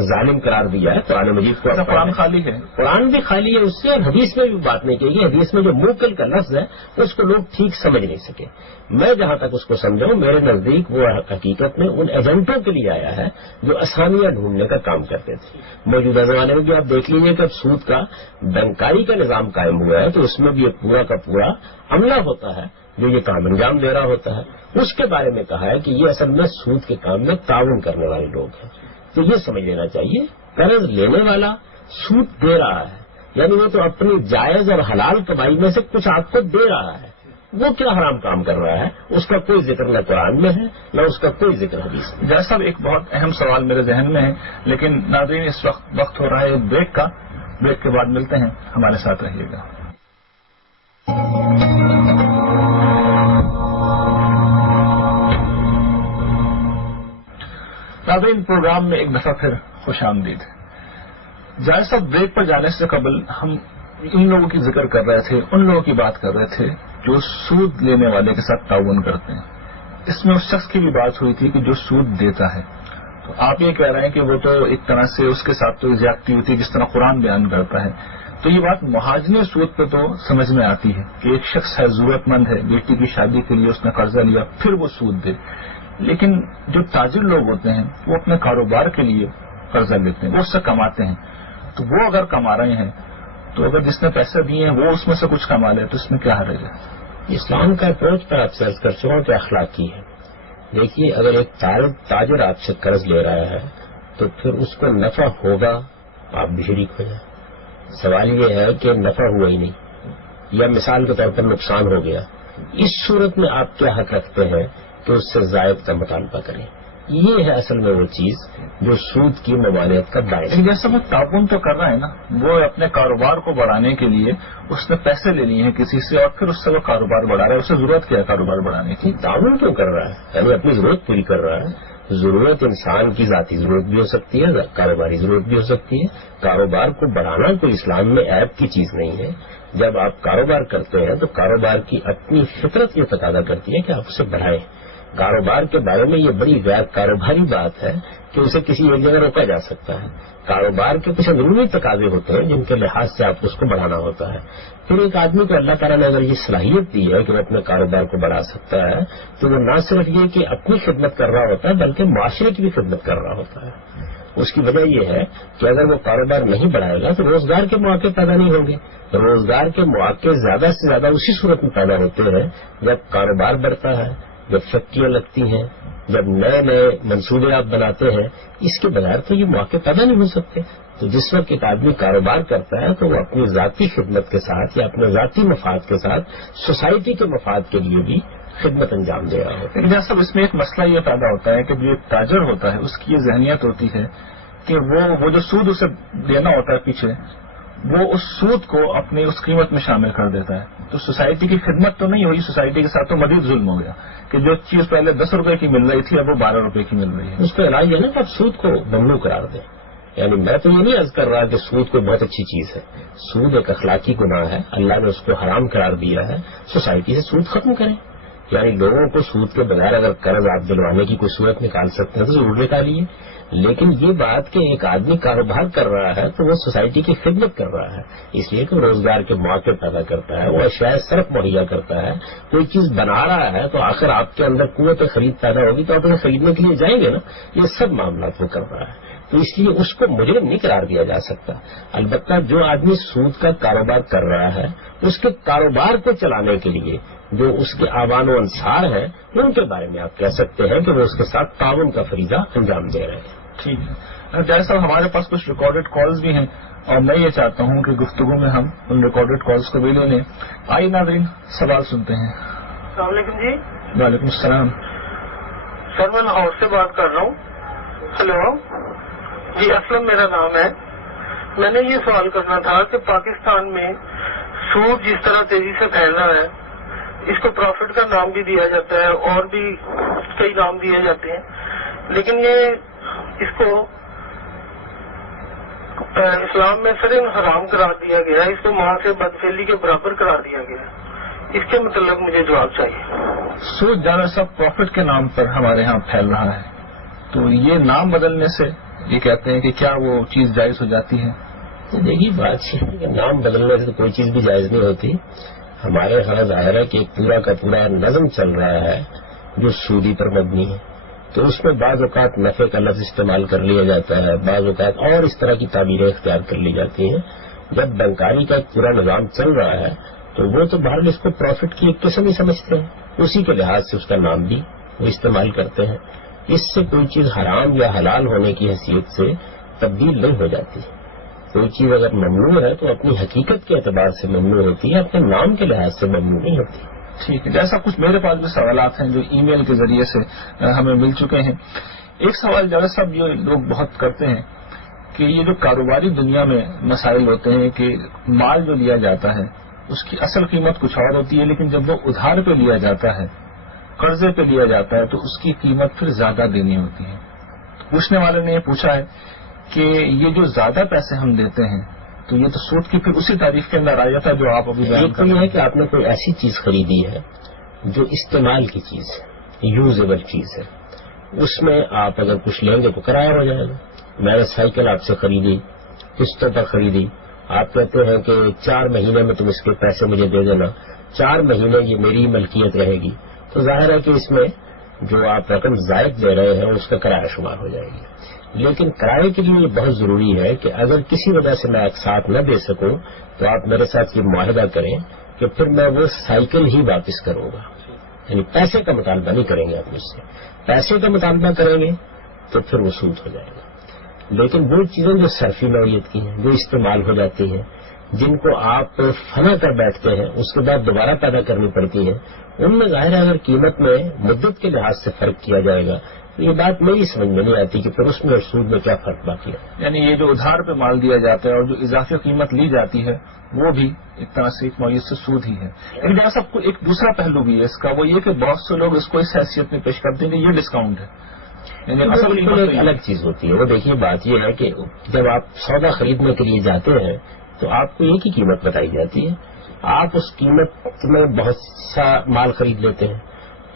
ظالم قرار دیا ہے. قرآن مجید کو قرآن خالی ہے، قرآن بھی خالی ہے اس سے، اور حدیث میں بھی بات نہیں کی گئی. حدیث میں جو موکل کا لفظ ہے اس کو لوگ ٹھیک سمجھ نہیں سکے. میں جہاں تک اس کو سمجھاؤں میرے نزدیک وہ حقیقت میں ان ایجنٹوں کے لیے آیا ہے جو اسامیاں ڈھونڈنے کا کام کرتے تھے. موجودہ زمانے میں بھی آپ دیکھ لیجیے کہ سود کا بینکاری کا نظام قائم ہوا ہے تو اس میں بھی ایک پورا کا پورا عملہ ہوتا ہے جو یہ کام انجام دے رہا ہوتا ہے. اس کے بارے میں کہا ہے کہ یہ اصل میں سود کے کام میں تعاون کرنے والے لوگ ہیں. تو یہ سمجھ لینا چاہیے قرض لینے والا سود دے رہا ہے، یعنی وہ تو اپنی جائز اور حلال کمائی میں سے کچھ آپ کو دے رہا ہے. وہ کیا حرام کام کر رہا ہے اس کا کوئی ذکر نہ قرآن میں ہے نہ اس کا کوئی ذکر حدیث میں. جیسا صاحب ایک بہت اہم سوال میرے ذہن میں ہے، لیکن ناظرین اس وقت ہو رہا ہے بریک کا. بریک کے بعد ملتے ہیں، ہمارے ساتھ رہیے گا. ناظرین پروگرام میں ایک دفعہ پھر خوش آمدید. جائز صاحب بریک پر جانے سے قبل ہم ان لوگوں کی ذکر کر رہے تھے، ان لوگوں کی بات کر رہے تھے جو سود لینے والے کے ساتھ تعاون کرتے ہیں. اس میں اس شخص کی بھی بات ہوئی تھی کہ جو سود دیتا ہے. تو آپ یہ کہہ رہے ہیں کہ وہ تو ایک طرح سے اس کے ساتھ تو زیادتی ہوتی ہے جس طرح قرآن بیان کرتا ہے. تو یہ بات مہاجنے سود پہ تو سمجھ میں آتی ہے کہ ایک شخص ہے، ضرورت مند ہے، بیٹی کی شادی کے لیے اس نے قرضہ لیا پھر وہ سود دے. لیکن جو تاجر لوگ ہوتے ہیں وہ اپنے کاروبار کے لیے قرضہ لیتے ہیں، وہ اس سے کماتے ہیں. تو وہ اگر کما رہے ہیں تو اگر جس نے پیسے دیے ہیں وہ اس میں سے کچھ کما لے تو اس میں کیا حرج ہے؟ اسلام کا اپروچ پر آپ سرچ کر چکا ہوں کہ اخلاقی ہے. دیکھیے اگر ایک تاجر آپ سے قرض لے رہا ہے تو پھر اس کو نفع ہوگا، آپ بھی شریک ہو جائیں. سوال یہ ہے کہ نفع ہوا ہی نہیں یا مثال کے طور پر نقصان ہو گیا. اس صورت میں آپ کیا حق رکھتے ہیں کہ اس سے زائد کا مطالبہ کریں؟ یہ ہے اصل میں وہ چیز جو سود کی ممانعت کا باعث ہے. جیسا وہ تعاون تو کر رہا ہے نا، وہ اپنے کاروبار کو بڑھانے کے لیے اس نے پیسے لے لیے ہیں کسی سے اور پھر اس سے وہ کاروبار بڑھا رہا ہے. اسے ضرورت کیا ہے کاروبار بڑھانے کی؟ تعاون کیوں کر رہا ہے؟ یعنی اپنی ضرورت پوری کر رہا ہے. ضرورت انسان کی ذاتی ضرورت بھی ہو سکتی ہے، کاروباری ضرورت بھی ہو سکتی ہے. کاروبار کو بڑھانا کوئی اسلام میں عیب کی چیز نہیں ہے. جب آپ کاروبار کرتے ہیں تو کاروبار کی اپنی فطرت یہ تقاضا کرتی ہے کہ آپ اسے بڑھائیں. کاروبار کے بارے میں یہ بڑی غیر کاروباری بات ہے کہ اسے کسی ایک جگہ روکا جا سکتا ہے. کاروبار کے کچھ اندرونی تقاضے ہوتے ہیں جن کے لحاظ سے آپ اس کو بڑھانا ہوتا ہے. پھر ایک آدمی کو اللہ تعالیٰ نے اگر یہ صلاحیت دی ہے کہ وہ اپنے کاروبار کو بڑھا سکتا ہے تو وہ نہ صرف یہ کہ اپنی خدمت کر رہا ہوتا ہے بلکہ معاشرے کی بھی خدمت کر رہا ہوتا ہے. اس کی وجہ یہ ہے کہ اگر وہ کاروبار نہیں بڑھائے گا تو روزگار کے مواقع پیدا نہیں ہوں گے. روزگار کے مواقع زیادہ سے زیادہ اسی صورت میں پیدا ہوتے ہیں جب کاروبار بڑھتا ہے، جب فیکٹریاں لگتی ہیں، جب نئے نئے منصوبے آپ بناتے ہیں. اس کے بغیر تو یہ مواقع پیدا نہیں ہو سکتے. تو جس وقت ایک آدمی کاروبار کرتا ہے تو وہ اپنی ذاتی خدمت کے ساتھ یا اپنے ذاتی مفاد کے ساتھ سوسائٹی کے مفاد کے لیے بھی خدمت انجام دے رہا ہوتا ہے. لیکن صاحب اس میں ایک مسئلہ یہ پیدا ہوتا ہے کہ جو ایک تاجر ہوتا ہے اس کی یہ ذہنیت ہوتی ہے کہ وہ جو سود اسے دینا ہوتا ہے پیچھے، وہ اس سود کو اپنی اس قیمت میں شامل کر دیتا ہے. تو سوسائٹی کی خدمت تو نہیں ہوئی، سوسائٹی کے ساتھ تو مزید ظلم ہو گیا کہ جو چیز پہلے 10 روپے کی مل رہی تھی اب وہ 12 روپے کی مل رہی ہے. اس کا علاج ہے نا کہ آپ سود کو ممنوع قرار دیں. یعنی میں تو یہ نہیں عرض کر رہا کہ سود کوئی بہت اچھی چیز ہے. سود ایک اخلاقی گناہ ہے، اللہ نے اس کو حرام قرار دیا ہے. سوسائٹی سے سود ختم کریں. یعنی لوگوں کو سود کے بغیر اگر قرض آپ دلوانے کی کوئی صورت نکال سکتے ہیں تو ضرور نکالیے. لیکن یہ بات کہ ایک آدمی کاروبار کر رہا ہے تو وہ سوسائٹی کی خدمت کر رہا ہے، اس لیے کہ روزگار کے مواقع پیدا کرتا ہے، وہ اشیاء صرف مہیا کرتا ہے. کوئی چیز بنا رہا ہے تو آخر آپ کے اندر قوت خرید پیدا ہوگی تو آپ اسے خریدنے کے لیے جائیں گے نا. یہ سب معاملات وہ کر رہا ہے. تو اس لیے اس کو مجرم نہیں قرار دیا جا سکتا. البتہ جو آدمی سود کا کاروبار کر رہا ہے اس کے کاروبار کو چلانے کے لیے جو اس کے آوان و انصار ہیں ان کے بارے میں آپ کہہ سکتے ہیں کہ وہ اس کے ساتھ تعاون کا فریضہ انجام دے رہے ہیں. ٹھیک ہے جائے صاحب، ہمارے پاس کچھ ریکارڈڈ کالز بھی ہیں اور میں یہ چاہتا ہوں کہ گفتگو میں ہم ان ریکارڈڈ کالز کو بھی لے لیں. آئیے ناظرین سوال سنتے ہیں. السلام علیکم جی. وعلیکم السلام. سر میں لاہور سے بات کر رہا ہوں. ہلو جی، اسلم میرا نام ہے. میں نے یہ سوال کرنا تھا کہ پاکستان میں سود جس طرح تیزی سے پھیل رہا ہے، اس کو پروفٹ کا نام بھی دیا جاتا ہے اور بھی کئی نام دیے جاتے ہیں، لیکن یہ اس کو اسلام میں سر حرام قرار دیا گیا ہے. اس کو ماں سے بدفعلی کے برابر قرار دیا گیا ہے. اس کے متعلق مجھے جواب چاہیے. سود زیادہ سب پروفٹ کے نام پر ہمارے ہاں پھیل رہا ہے، تو یہ نام بدلنے سے یہ کہتے ہیں کہ کیا وہ چیز جائز ہو جاتی ہے؟ دیکھیے بات یہ ہے کہ نام بدلنے سے تو کوئی چیز بھی جائز نہیں ہوتی. ہمارے یہاں ظاہر ہے کہ ایک پورا کا پورا نظم چل رہا ہے جو سودی پر مبنی ہے. تو اس میں بعض اوقات نفع کا لفظ استعمال کر لیا جاتا ہے، بعض اوقات اور اس طرح کی تعبیریں اختیار کر لی جاتی ہیں. جب بینکاری کا ایک پورا نظام چل رہا ہے تو وہ تو بہرحال اس کو پروفٹ کی ایک قسم ہی سمجھتے ہیں، اسی کے لحاظ سے اس کا نام بھی وہ استعمال کرتے ہیں. اس سے کوئی چیز حرام یا حلال ہونے کی حیثیت سے تبدیل نہیں ہو جاتی. کوئی چیز اگر ممنوع ہے تو اپنی حقیقت کے اعتبار سے ممنوع ہوتی ہے، اپنے نام کے لحاظ سے ممنوع نہیں ہوتی. ٹھیک ہے. جیسا کچھ میرے پاس بھی سوالات ہیں جو ای میل کے ذریعے سے ہمیں مل چکے ہیں. ایک سوال جاوید صاحب جو لوگ بہت کرتے ہیں کہ یہ جو کاروباری دنیا میں مسائل ہوتے ہیں کہ مال جو لیا جاتا ہے اس کی اصل قیمت کچھ اور ہوتی ہے، لیکن جب وہ ادھار پہ لیا جاتا ہے، قرضے پہ لیا جاتا ہے، تو اس کی قیمت پھر زیادہ دینی ہوتی ہے. پوچھنے والے نے یہ پوچھا ہے کہ یہ جو زیادہ پیسے ہم دیتے ہیں تو یہ تو سود کی پھر اسی تعریف کے اندر آ جاتا ہے جو آپ ابھی بیان ایک تو یہ ہے کہ آپ نے کوئی ایسی چیز خریدی ہے جو استعمال کی چیز ہے، یوزیبل چیز ہے. اس میں آپ اگر کچھ لیں گے تو کرایہ ہو جائے گا. میں نے سائیکل آپ سے خریدی، قسطوں پر خریدی، آپ کہتے ہیں کہ 4 مہینے میں تم اس کے پیسے مجھے دے دینا، 4 مہینے یہ میری ملکیت رہے گی، تو ظاہر ہے کہ اس میں جو آپ رقم زائد دے رہے ہیں اس کا کرایہ شمار ہو جائے گی. لیکن کرائے کے لیے یہ بہت ضروری ہے کہ اگر کسی وجہ سے میں ایک ساتھ نہ دے سکوں تو آپ میرے ساتھ یہ معاہدہ کریں کہ پھر میں وہ سائیکل ہی واپس کروں گا. یعنی پیسے کا مطالبہ نہیں کریں گے آپ مجھ سے. پیسے کا مطالبہ کریں گے تو پھر وہ سود ہو جائے گا. لیکن وہ چیزیں جو صرفی نوعیت کی ہیں، جو استعمال ہو جاتی ہیں، جن کو آپ فنا کر بیٹھتے ہیں اس کے بعد دوبارہ پیدا کرنی پڑتی ہیں، ان میں ظاہر ہے اگر قیمت میں مدت کے لحاظ سے فرق کیا جائے گا یہ بات میری سمجھ میں نہیں آتی کہ پھر اس میں اور سود میں کیا فرق باقی ہے. یعنی یہ جو ادھار پہ مال دیا جاتا ہے اور جو اضافی قیمت لی جاتی ہے وہ بھی ایک طرح سے ایک نوعیت سے سود ہی ہے. لیکن جہاں سب کو ایک دوسرا پہلو بھی ہے اس کا، وہ یہ کہ بہت سے لوگ اس کو اس حیثیت میں پیش کرتے ہیں کہ یہ ڈسکاؤنٹ ہے. یعنی اصل قیمت ایک الگ چیز ہوتی ہے. وہ دیکھیے بات یہ ہے کہ جب آپ سودا خریدنے کے لیے جاتے ہیں تو آپ کو ایک ہی قیمت بتائی جاتی ہے. آپ اس قیمت میں بہت سا مال خرید لیتے ہیں،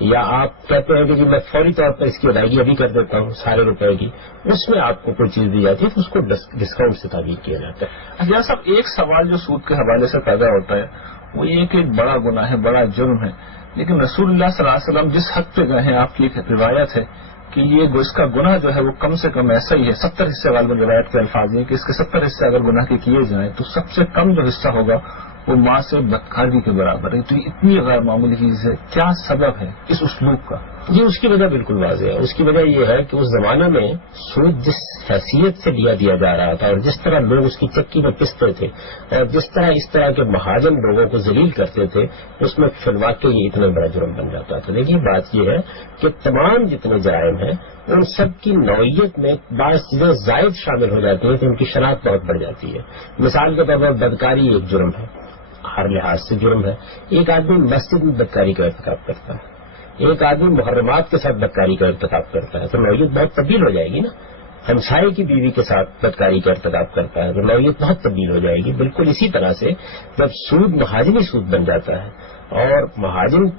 یا آپ کہتے ہیں کہ جی میں فوری طور پر اس کی ادائیگی ابھی کر دیتا ہوں سارے روپے کی، اس میں آپ کو کوئی چیز دی جاتی ہے تو اس کو ڈسکاؤنٹ سے تعبیر کیا جاتا ہے. جہاں صاحب ایک سوال جو سود کے حوالے سے پیدا ہوتا ہے وہ یہ کہ ایک بڑا گناہ ہے، بڑا جرم ہے، لیکن رسول اللہ صلی اللہ علیہ وسلم جس حد پہ گئے ہیں، آپ کی ایک روایت ہے کہ یہ اس کا گناہ جو ہے وہ کم سے کم ایسا ہی ہے، 70 حصے غالباً روایت کے الفاظ ہیں کہ اس کے 70 حصے اگر گناہ کے کیے جائیں تو سب سے کم جو حصہ ہوگا وہ ماں سے بدکاری کے برابر ہے. تو یہ اتنی غیر معمولی چیز ہے، کیا سبب ہے اس اسلوب کا؟ جی اس کی وجہ بالکل واضح ہے. اس کی وجہ یہ ہے کہ اس زمانے میں سود جس حیثیت سے دیا جا رہا تھا اور جس طرح لوگ اس کی چکی میں پستے تھے اور جس طرح اس طرح کے مہاجن لوگوں کو ذلیل کرتے تھے، اس میں فی الواقع یہ اتنا بڑا جرم بن جاتا تھا. لیکن بات یہ ہے کہ تمام جتنے جرائم ہیں ان سب کی نوعیت میں بعض چیزیں زائد شامل ہو جاتی ہیں تو ان کی شناخت بہت بڑھ جاتی ہے. مثال کے طور پر بدکاری ایک جرم ہے، ہر لحاظ سے جرم ہے. ایک آدمی مسجد میں بدکاری کا ارتکاب کرتا ہے، ایک آدمی محرمات کے ساتھ بدکاری کا ارتکاب کرتا ہے تو نوعیت بہت تبدیل ہو جائے گی نا. ہمسائے کی بیوی کے ساتھ بدکاری کا ارتکاب کرتا ہے تو نوعیت بہت تبدیل ہو جائے گی. بالکل اسی طرح سے جب سود مہاجنی سود بن جاتا ہے اور مہاجن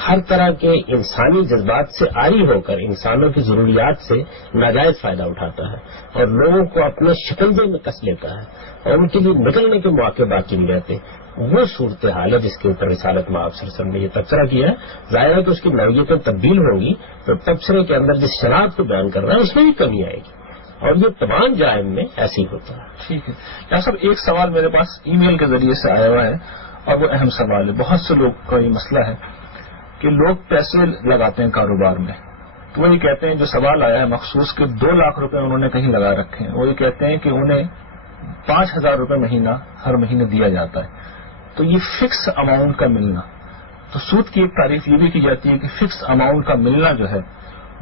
ہر طرح کے انسانی جذبات سے عاری ہو کر انسانوں کی ضروریات سے ناجائز فائدہ اٹھاتا ہے اور لوگوں کو اپنے شکنجے میں کس لیتا ہے اور ان کے لیے نکلنے کے مواقع باقی نہیں رہتے، وہ صورتحال ہے جس کے اوپر رسالت مآب صلی اللہ علیہ وسلم نے یہ تبصرہ کیا ہے. ظاہر ہے کہ اس کی نوعیتیں تبدیل ہوں گی تو تبصرے کے اندر جس شناخت کو بیان کر رہا ہے اس میں بھی کمی آئے گی اور یہ تمام جرائم میں ایسے ہی ہوتا ہے. ٹھیک ہے ڈاکٹر صاحب، ایک سوال میرے پاس ای میل کے ذریعے سے آیا ہوا ہے اور وہ اہم سوال ہے. بہت سے لوگ کا یہ مسئلہ ہے کہ لوگ پیسے لگاتے ہیں کاروبار میں، تو وہ یہ کہتے ہیں، جو سوال آیا ہے مخصوص کہ 2 لاکھ روپے انہوں نے کہیں لگا رکھے ہیں، وہ یہ کہتے ہیں کہ انہیں 5,000 روپے مہینہ ہر مہینے دیا جاتا ہے. تو یہ فکس اماؤنٹ کا ملنا، تو سود کی ایک تعریف یہ بھی کی جاتی ہے کہ فکس اماؤنٹ کا ملنا جو ہے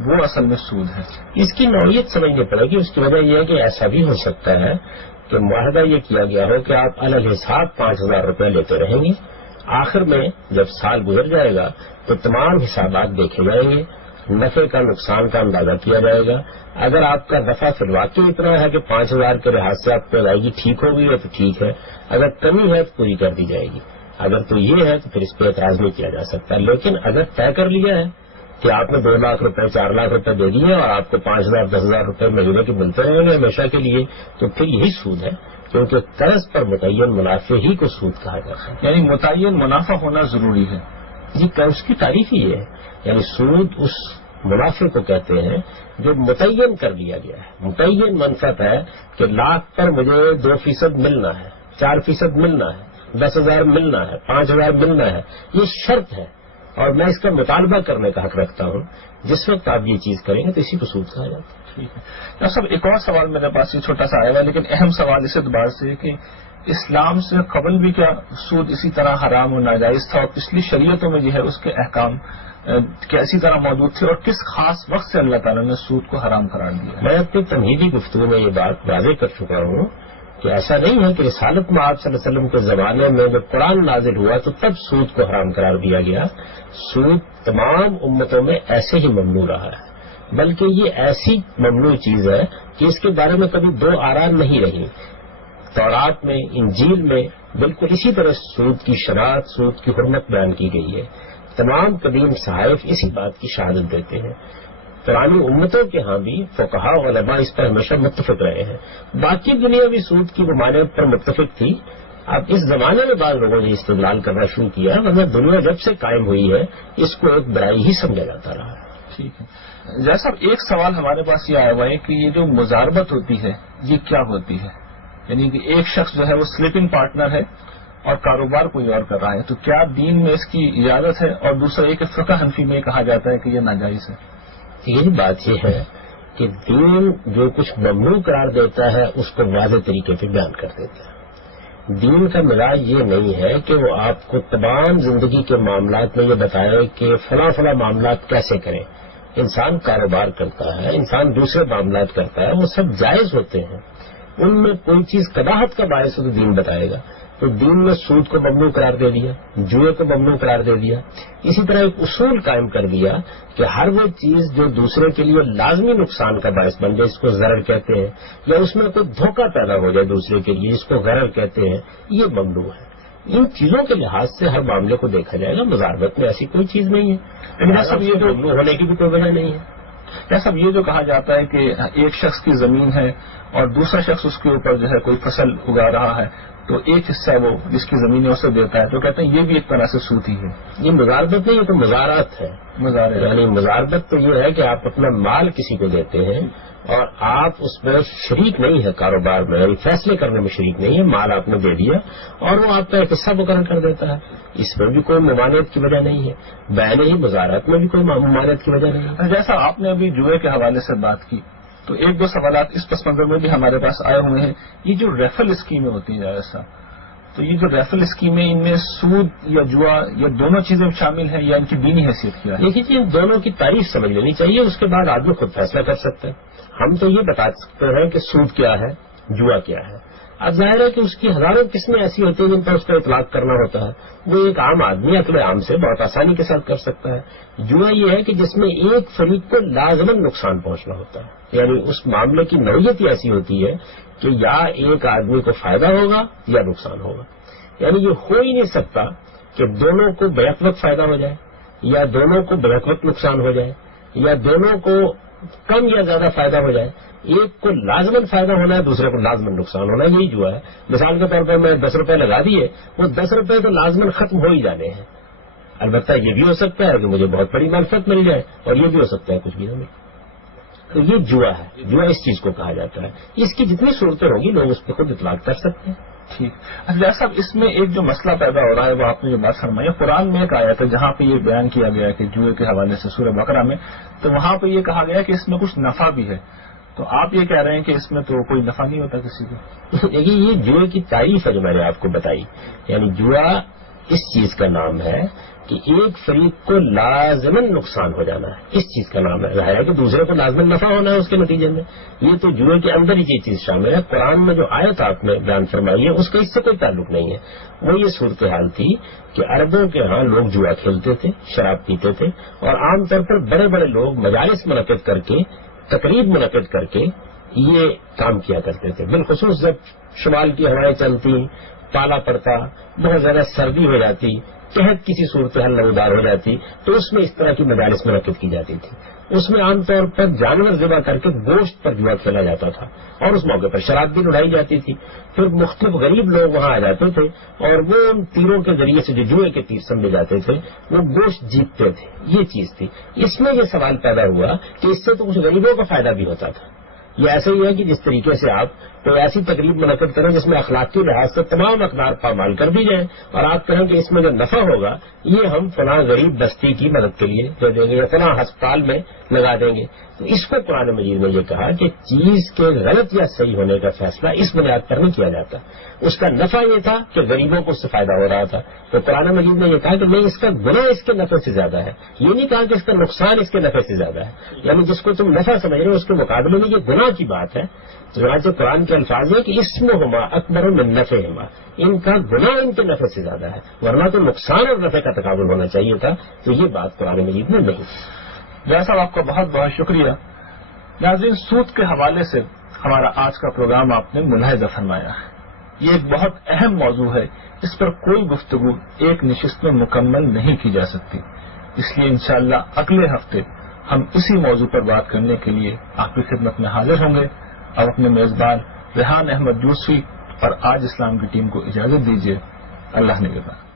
وہ اصل میں سود ہے. اس کی نوعیت سمجھنی پڑے گی. اس کی وجہ یہ ہے کہ ایسا بھی ہو سکتا ہے کہ معاہدہ یہ کیا گیا ہو کہ آپ علی الحساب 5,000 روپے لیتے رہیں گے، آخر میں جب سال گزر جائے گا تو تمام حسابات دیکھے جائیں گے، نفع کا نقصان کا اندازہ کیا جائے گا. اگر آپ کا نفع فی الواقع اتنا ہے کہ 5,000 کے لحاظ سے آپ کو ادائیگی ٹھیک ہو گئی ہے تو ٹھیک ہے، اگر کمی ہے تو پوری کر دی جائے گی. اگر تو یہ ہے تو پھر اس پہ اعتراض نہیں کیا جا سکتا. لیکن اگر طے کر لیا ہے کہ آپ نے 2 لاکھ روپے 4 لاکھ روپے دے دیے اور آپ کو 5,000 10,000 روپے مہینے کے ملتے رہیں گے ہمیشہ کے لیے، تو پھر یہی سود ہے، کیونکہ قرض پر متعین منافع ہی کو سود کہا جاتا ہے. یعنی متعین منافع ہونا ضروری ہے. جی اس کی تعریف ہی ہے. یعنی سود اس منافع کو کہتے ہیں جو متعین کر دیا گیا ہے. متعین منفعت ہے کہ لاکھ پر مجھے 2% ملنا ہے، 4% ملنا ہے، 10,000 ملنا ہے، 5,000 ملنا ہے. یہ شرط ہے اور میں اس کا مطالبہ کرنے کا حق رکھتا ہوں. جس وقت آپ یہ چیز کریں گے تو اسی کو سود کہا جاتا ہے. ٹھیک ہے ڈاکٹر صاحب، ایک اور سوال میرے پاس یہ چھوٹا سا آیا ہوا ہے لیکن اہم سوال اس اعتبار سے کہ اسلام سے قبل بھی کیا سود اسی طرح حرام و ناجائز تھا اور پچھلی شریعتوں میں جو ہے اس کے احکام کیا اسی طرح موجود تھے اور کس خاص وقت سے اللہ تعالیٰ نے سود کو حرام قرار دیا؟ میں اپنی تمہیدی گفتگو میں یہ بات واضح کر چکا ہوں کہ ایسا نہیں ہے کہ رسالت میں آپ صلی اللہ علیہ وسلم کے زمانے میں جب قرآن نازل ہوا تو تب سود کو حرام قرار دیا گیا. سود تمام امتوں میں ایسے ہی ممنوع رہا ہے، بلکہ یہ ایسی ممنوع چیز ہے کہ اس کے بارے میں کبھی 2 آراء نہیں رہی. تورات میں، انجیل میں بالکل اسی طرح سود کی شرائط، سود کی حرمت بیان کی گئی ہے. تمام قدیم صحائف اسی بات کی شہادت دیتے ہیں. پرانی امتوں کے ہاں بھی فقہاء علماء اس پر ہمیشہ متفق رہے ہیں. باقی دنیا بھی سود کی ممانعت پر متفق تھی. اب اس زمانے میں بعض لوگوں نے استدلال کرنا شروع کیا، ورنہ دنیا جب سے قائم ہوئی ہے اس کو ایک برائی ہی سمجھا جاتا رہا ہے. ٹھیک ہے جیسا ایک سوال ہمارے پاس یہ آیا ہوا ہے کہ یہ جو مزاربت ہوتی ہے یہ کیا ہوتی ہے؟ یعنی کہ ایک شخص جو ہے وہ سلیپنگ پارٹنر ہے اور کاروبار کوئی اور کر رہا ہے، تو کیا دین میں اس کی اجازت ہے؟ اور دوسرا یہ کہ فقہ حنفی میں کہا جاتا ہے کہ یہ ناجائز ہے. یہ بات یہ ہے کہ دین جو کچھ ممنوع قرار دیتا ہے اس کو واضح طریقے پہ بیان کر دیتا ہے. دین کا مزاج یہ نہیں ہے کہ وہ آپ کو تمام زندگی کے معاملات میں یہ بتائے کہ فلاں فلاں معاملات کیسے کریں انسان کاروبار کرتا ہے، انسان دوسرے معاملات کرتا ہے، وہ سب جائز ہوتے ہیں. ان میں کوئی چیز قباحت کا باعث ہو تو دین بتائے گا. تو دین نے سود کو ممنوع قرار دے دیا، جوئے کو ممنوع قرار دے دیا. اسی طرح ایک اصول قائم کر دیا کہ ہر وہ چیز جو دوسرے کے لیے لازمی نقصان کا باعث بن جائے، اس کو ضرر کہتے ہیں، یا اس میں کوئی دھوکہ پیدا ہو جائے دوسرے کے لیے، اس کو غرر کہتے ہیں، یہ ممنوع ہے. ان چیزوں کے لحاظ سے ہر معاملے کو دیکھا جائے گا. مزاربت میں ایسی کوئی چیز نہیں ہے، لیکن یہ ممنوع ہونے کی بھی کوئی وجہ نہیں ہے. جیسا یہ جو کہا جاتا ہے کہ ایک شخص کی زمین ہے اور دوسرا شخص اس کے اوپر جو ہے کوئی فصل اگا رہا ہے، تو ایک حصہ وہ جس کی زمین ہے اسے دیتا ہے، تو کہتے ہیں یہ بھی ایک طرح سے سود ہی ہے. یہ مزاربت نہیں، یہ تو مزارات ہے. یعنی مزاربت تو یہ ہے کہ آپ اپنا مال کسی کو دیتے ہیں اور آپ اس میں شریک نہیں ہے کاروبار میں، یعنی فیصلے کرنے میں شریک نہیں ہے. مال آپ نے دے دیا اور وہ آپ کا ایک حصہ مقرر کر دیتا ہے. اس میں بھی کوئی ممانعت کی وجہ نہیں ہے. بیان ہی مزارات میں بھی کوئی ممانعت کی وجہ نہیں ہے. جیسا آپ نے ابھی جوئے کے حوالے سے بات کی، تو ایک دو سوالات اس پس منظر میں بھی ہمارے پاس آئے ہوئے ہیں. یہ جو ریفل اسکیمیں ہوتی ہیں جیسا، تو یہ جو ریفل اسکیمیں، ان میں سود یا جوا یا دونوں چیزیں شامل ہیں، یا ان کی دینی حیثیت کیا ہے؟ دیکھیے، ان دونوں کی تعریف سمجھ لینی چاہیے، اس کے بعد آدمی خود فیصلہ کر سکتا ہے. ہم تو یہ بتا سکتے ہیں کہ سود کیا ہے، جوا کیا ہے. اب ظاہر ہے کہ اس کی ہزاروں قسمیں ایسی ہوتی ہیں جن پر اس کا اطلاق کرنا ہوتا ہے. وہ ایک عام آدمی عقل عام سے بہت آسانی کے ساتھ کر سکتا ہے. جوا یہ ہے کہ جس میں ایک فریق کو لازماً نقصان پہنچنا ہوتا ہے. یعنی اس معاملے کی نوعیت ہی ایسی ہوتی ہے کہ یا ایک آدمی کو فائدہ ہوگا یا نقصان ہوگا. یعنی یہ ہو ہی نہیں سکتا کہ دونوں کو بیک وقت فائدہ ہو جائے، یا دونوں کو بیک وقت نقصان ہو جائے، یا دونوں کو کم یا زیادہ فائدہ ہو جائے. ایک کو لازماً فائدہ ہونا ہے، دوسرے کو لازماً نقصان ہونا ہے. یہی جوا ہے. مثال کے طور پر میں 10 روپے لگا دیے، وہ 10 روپے تو لازماً ختم ہو ہی جانے ہیں. البتہ یہ بھی ہو سکتا ہے کہ مجھے بہت بڑی منفعت مل جائے، اور یہ بھی ہو سکتا ہے کچھ بھی نہ ملے. تو یہ جوا ہے. جوا اس چیز کو کہا جاتا ہے. اس کی جتنی صورتیں ہوگی لوگ اس پہ خود اطلاق کر سکتے ہیں. ٹھیک. اچھا صاحب، اس میں ایک جو مسئلہ پیدا ہو رہا ہے، وہ آپ نے جو بات فرمائی، قرآن میں ایک آیت ہے جہاں پہ یہ بیان کیا گیا کہ جوئے کے حوالے سے سورہ بقرہ میں، تو وہاں پہ یہ کہا گیا کہ اس میں کچھ نفع بھی ہے. تو آپ یہ کہہ رہے ہیں کہ اس میں تو کوئی نفع نہیں ہوتا کسی کو؟ دیکھیے، یہ جوئے کی تعریف ہے جو میں نے آپ کو بتائی. یعنی جوا اس چیز کا نام ہے کہ ایک فریق کو لازماً نقصان ہو جانا ہے. اس چیز کا نام ہے. ظاہر ہے کہ دوسرے کو لازماً نفع ہونا ہے اس کے نتیجے میں. یہ تو جوئے کے اندر ہی یہ چیز شامل ہے. قرآن میں جو آیت آپ نے بیان فرمائی ہے اس کا اس سے کوئی تعلق نہیں ہے. وہ یہ صورتحال تھی کہ عربوں کے ہاں لوگ جوا کھیلتے تھے، شراب پیتے تھے، اور عام طور پر بڑے بڑے لوگ مجالس منعقد کر کے، تقریب منعقد کر کے یہ کام کیا کرتے تھے. بالخصوص جب شمال کی ہوائیں چلتی، پالا پڑتا، بہت زیادہ سردی ہو جاتی، قحط کسی صورتحال نمودار ہو جاتی، تو اس میں اس طرح کی مجالس منعقد کی جاتی تھی. اس میں عام طور پر جانور ذبح کر کے گوشت پر جوا کھیلا جاتا تھا، اور اس موقع پر شراب بھی اڑائی جاتی تھی. پھر مختلف غریب لوگ وہاں آ جاتے تھے، اور وہ ان تیروں کے ذریعے سے جو جوئے کے تیر سمجھے جاتے تھے وہ گوشت جیتتے تھے. یہ چیز تھی. اس میں یہ سوال پیدا ہوا کہ اس سے تو کچھ غریبوں کا فائدہ بھی ہوتا تھا. یہ ایسے ہی ہے کہ جس طریقے سے آپ کوئی ایسی تقریب منعقد کریں جس میں اخلاقی لحاظ سے تمام اقدار پامال کر دی جائیں، اور آپ کہیں کہ اس میں جو نفع ہوگا یہ ہم فلاں غریب بستی کی مدد کے لیے دے دیں گے یا فلاں ہسپتال میں لگا دیں گے. تو اس کو قرآن مجید نے یہ کہا کہ چیز کے غلط یا صحیح ہونے کا فیصلہ اس بنیاد پر نہیں کیا جاتا. اس کا نفع یہ تھا کہ غریبوں کو اس سے فائدہ ہو رہا تھا، تو قرآن مجید نے یہ کہا کہ نہیں، اس کا گناہ اس کے نفع سے زیادہ ہے. یہ نہیں کہا کہ اس کا نقصان اس کے نفع سے زیادہ ہے. یعنی جس کو تم نفع سمجھ رہے ہو اس کے مقابلے میں یہ گناہ کی بات ہے. چنانچہ قرآن کے الفاظ ہیں کہ اسمہما اکبر من نفعہما، ان کا گناہ ان کے نفع سے زیادہ ہے، ورنہ تو نقصان اور نفع کا تقابل ہونا چاہیے تھا. تو یہ بات قرآن مجید میں نہیں. جیسا آپ کا بہت بہت شکریہ. ناظرین، سود کے حوالے سے ہمارا آج کا پروگرام آپ نے ملاحظہ فرمایا ہے. یہ ایک بہت اہم موضوع ہے. اس پر کوئی گفتگو ایک نشست میں مکمل نہیں کی جا سکتی. اس لیے انشاءاللہ اگلے ہفتے ہم اسی موضوع پر بات کرنے کے لیے آپ کی خدمت میں حاضر ہوں گے. اب اپنے میزبان ریحان احمد یوسفی اور آج اسلام کی ٹیم کو اجازت دیجیے. اللہ نگہبان.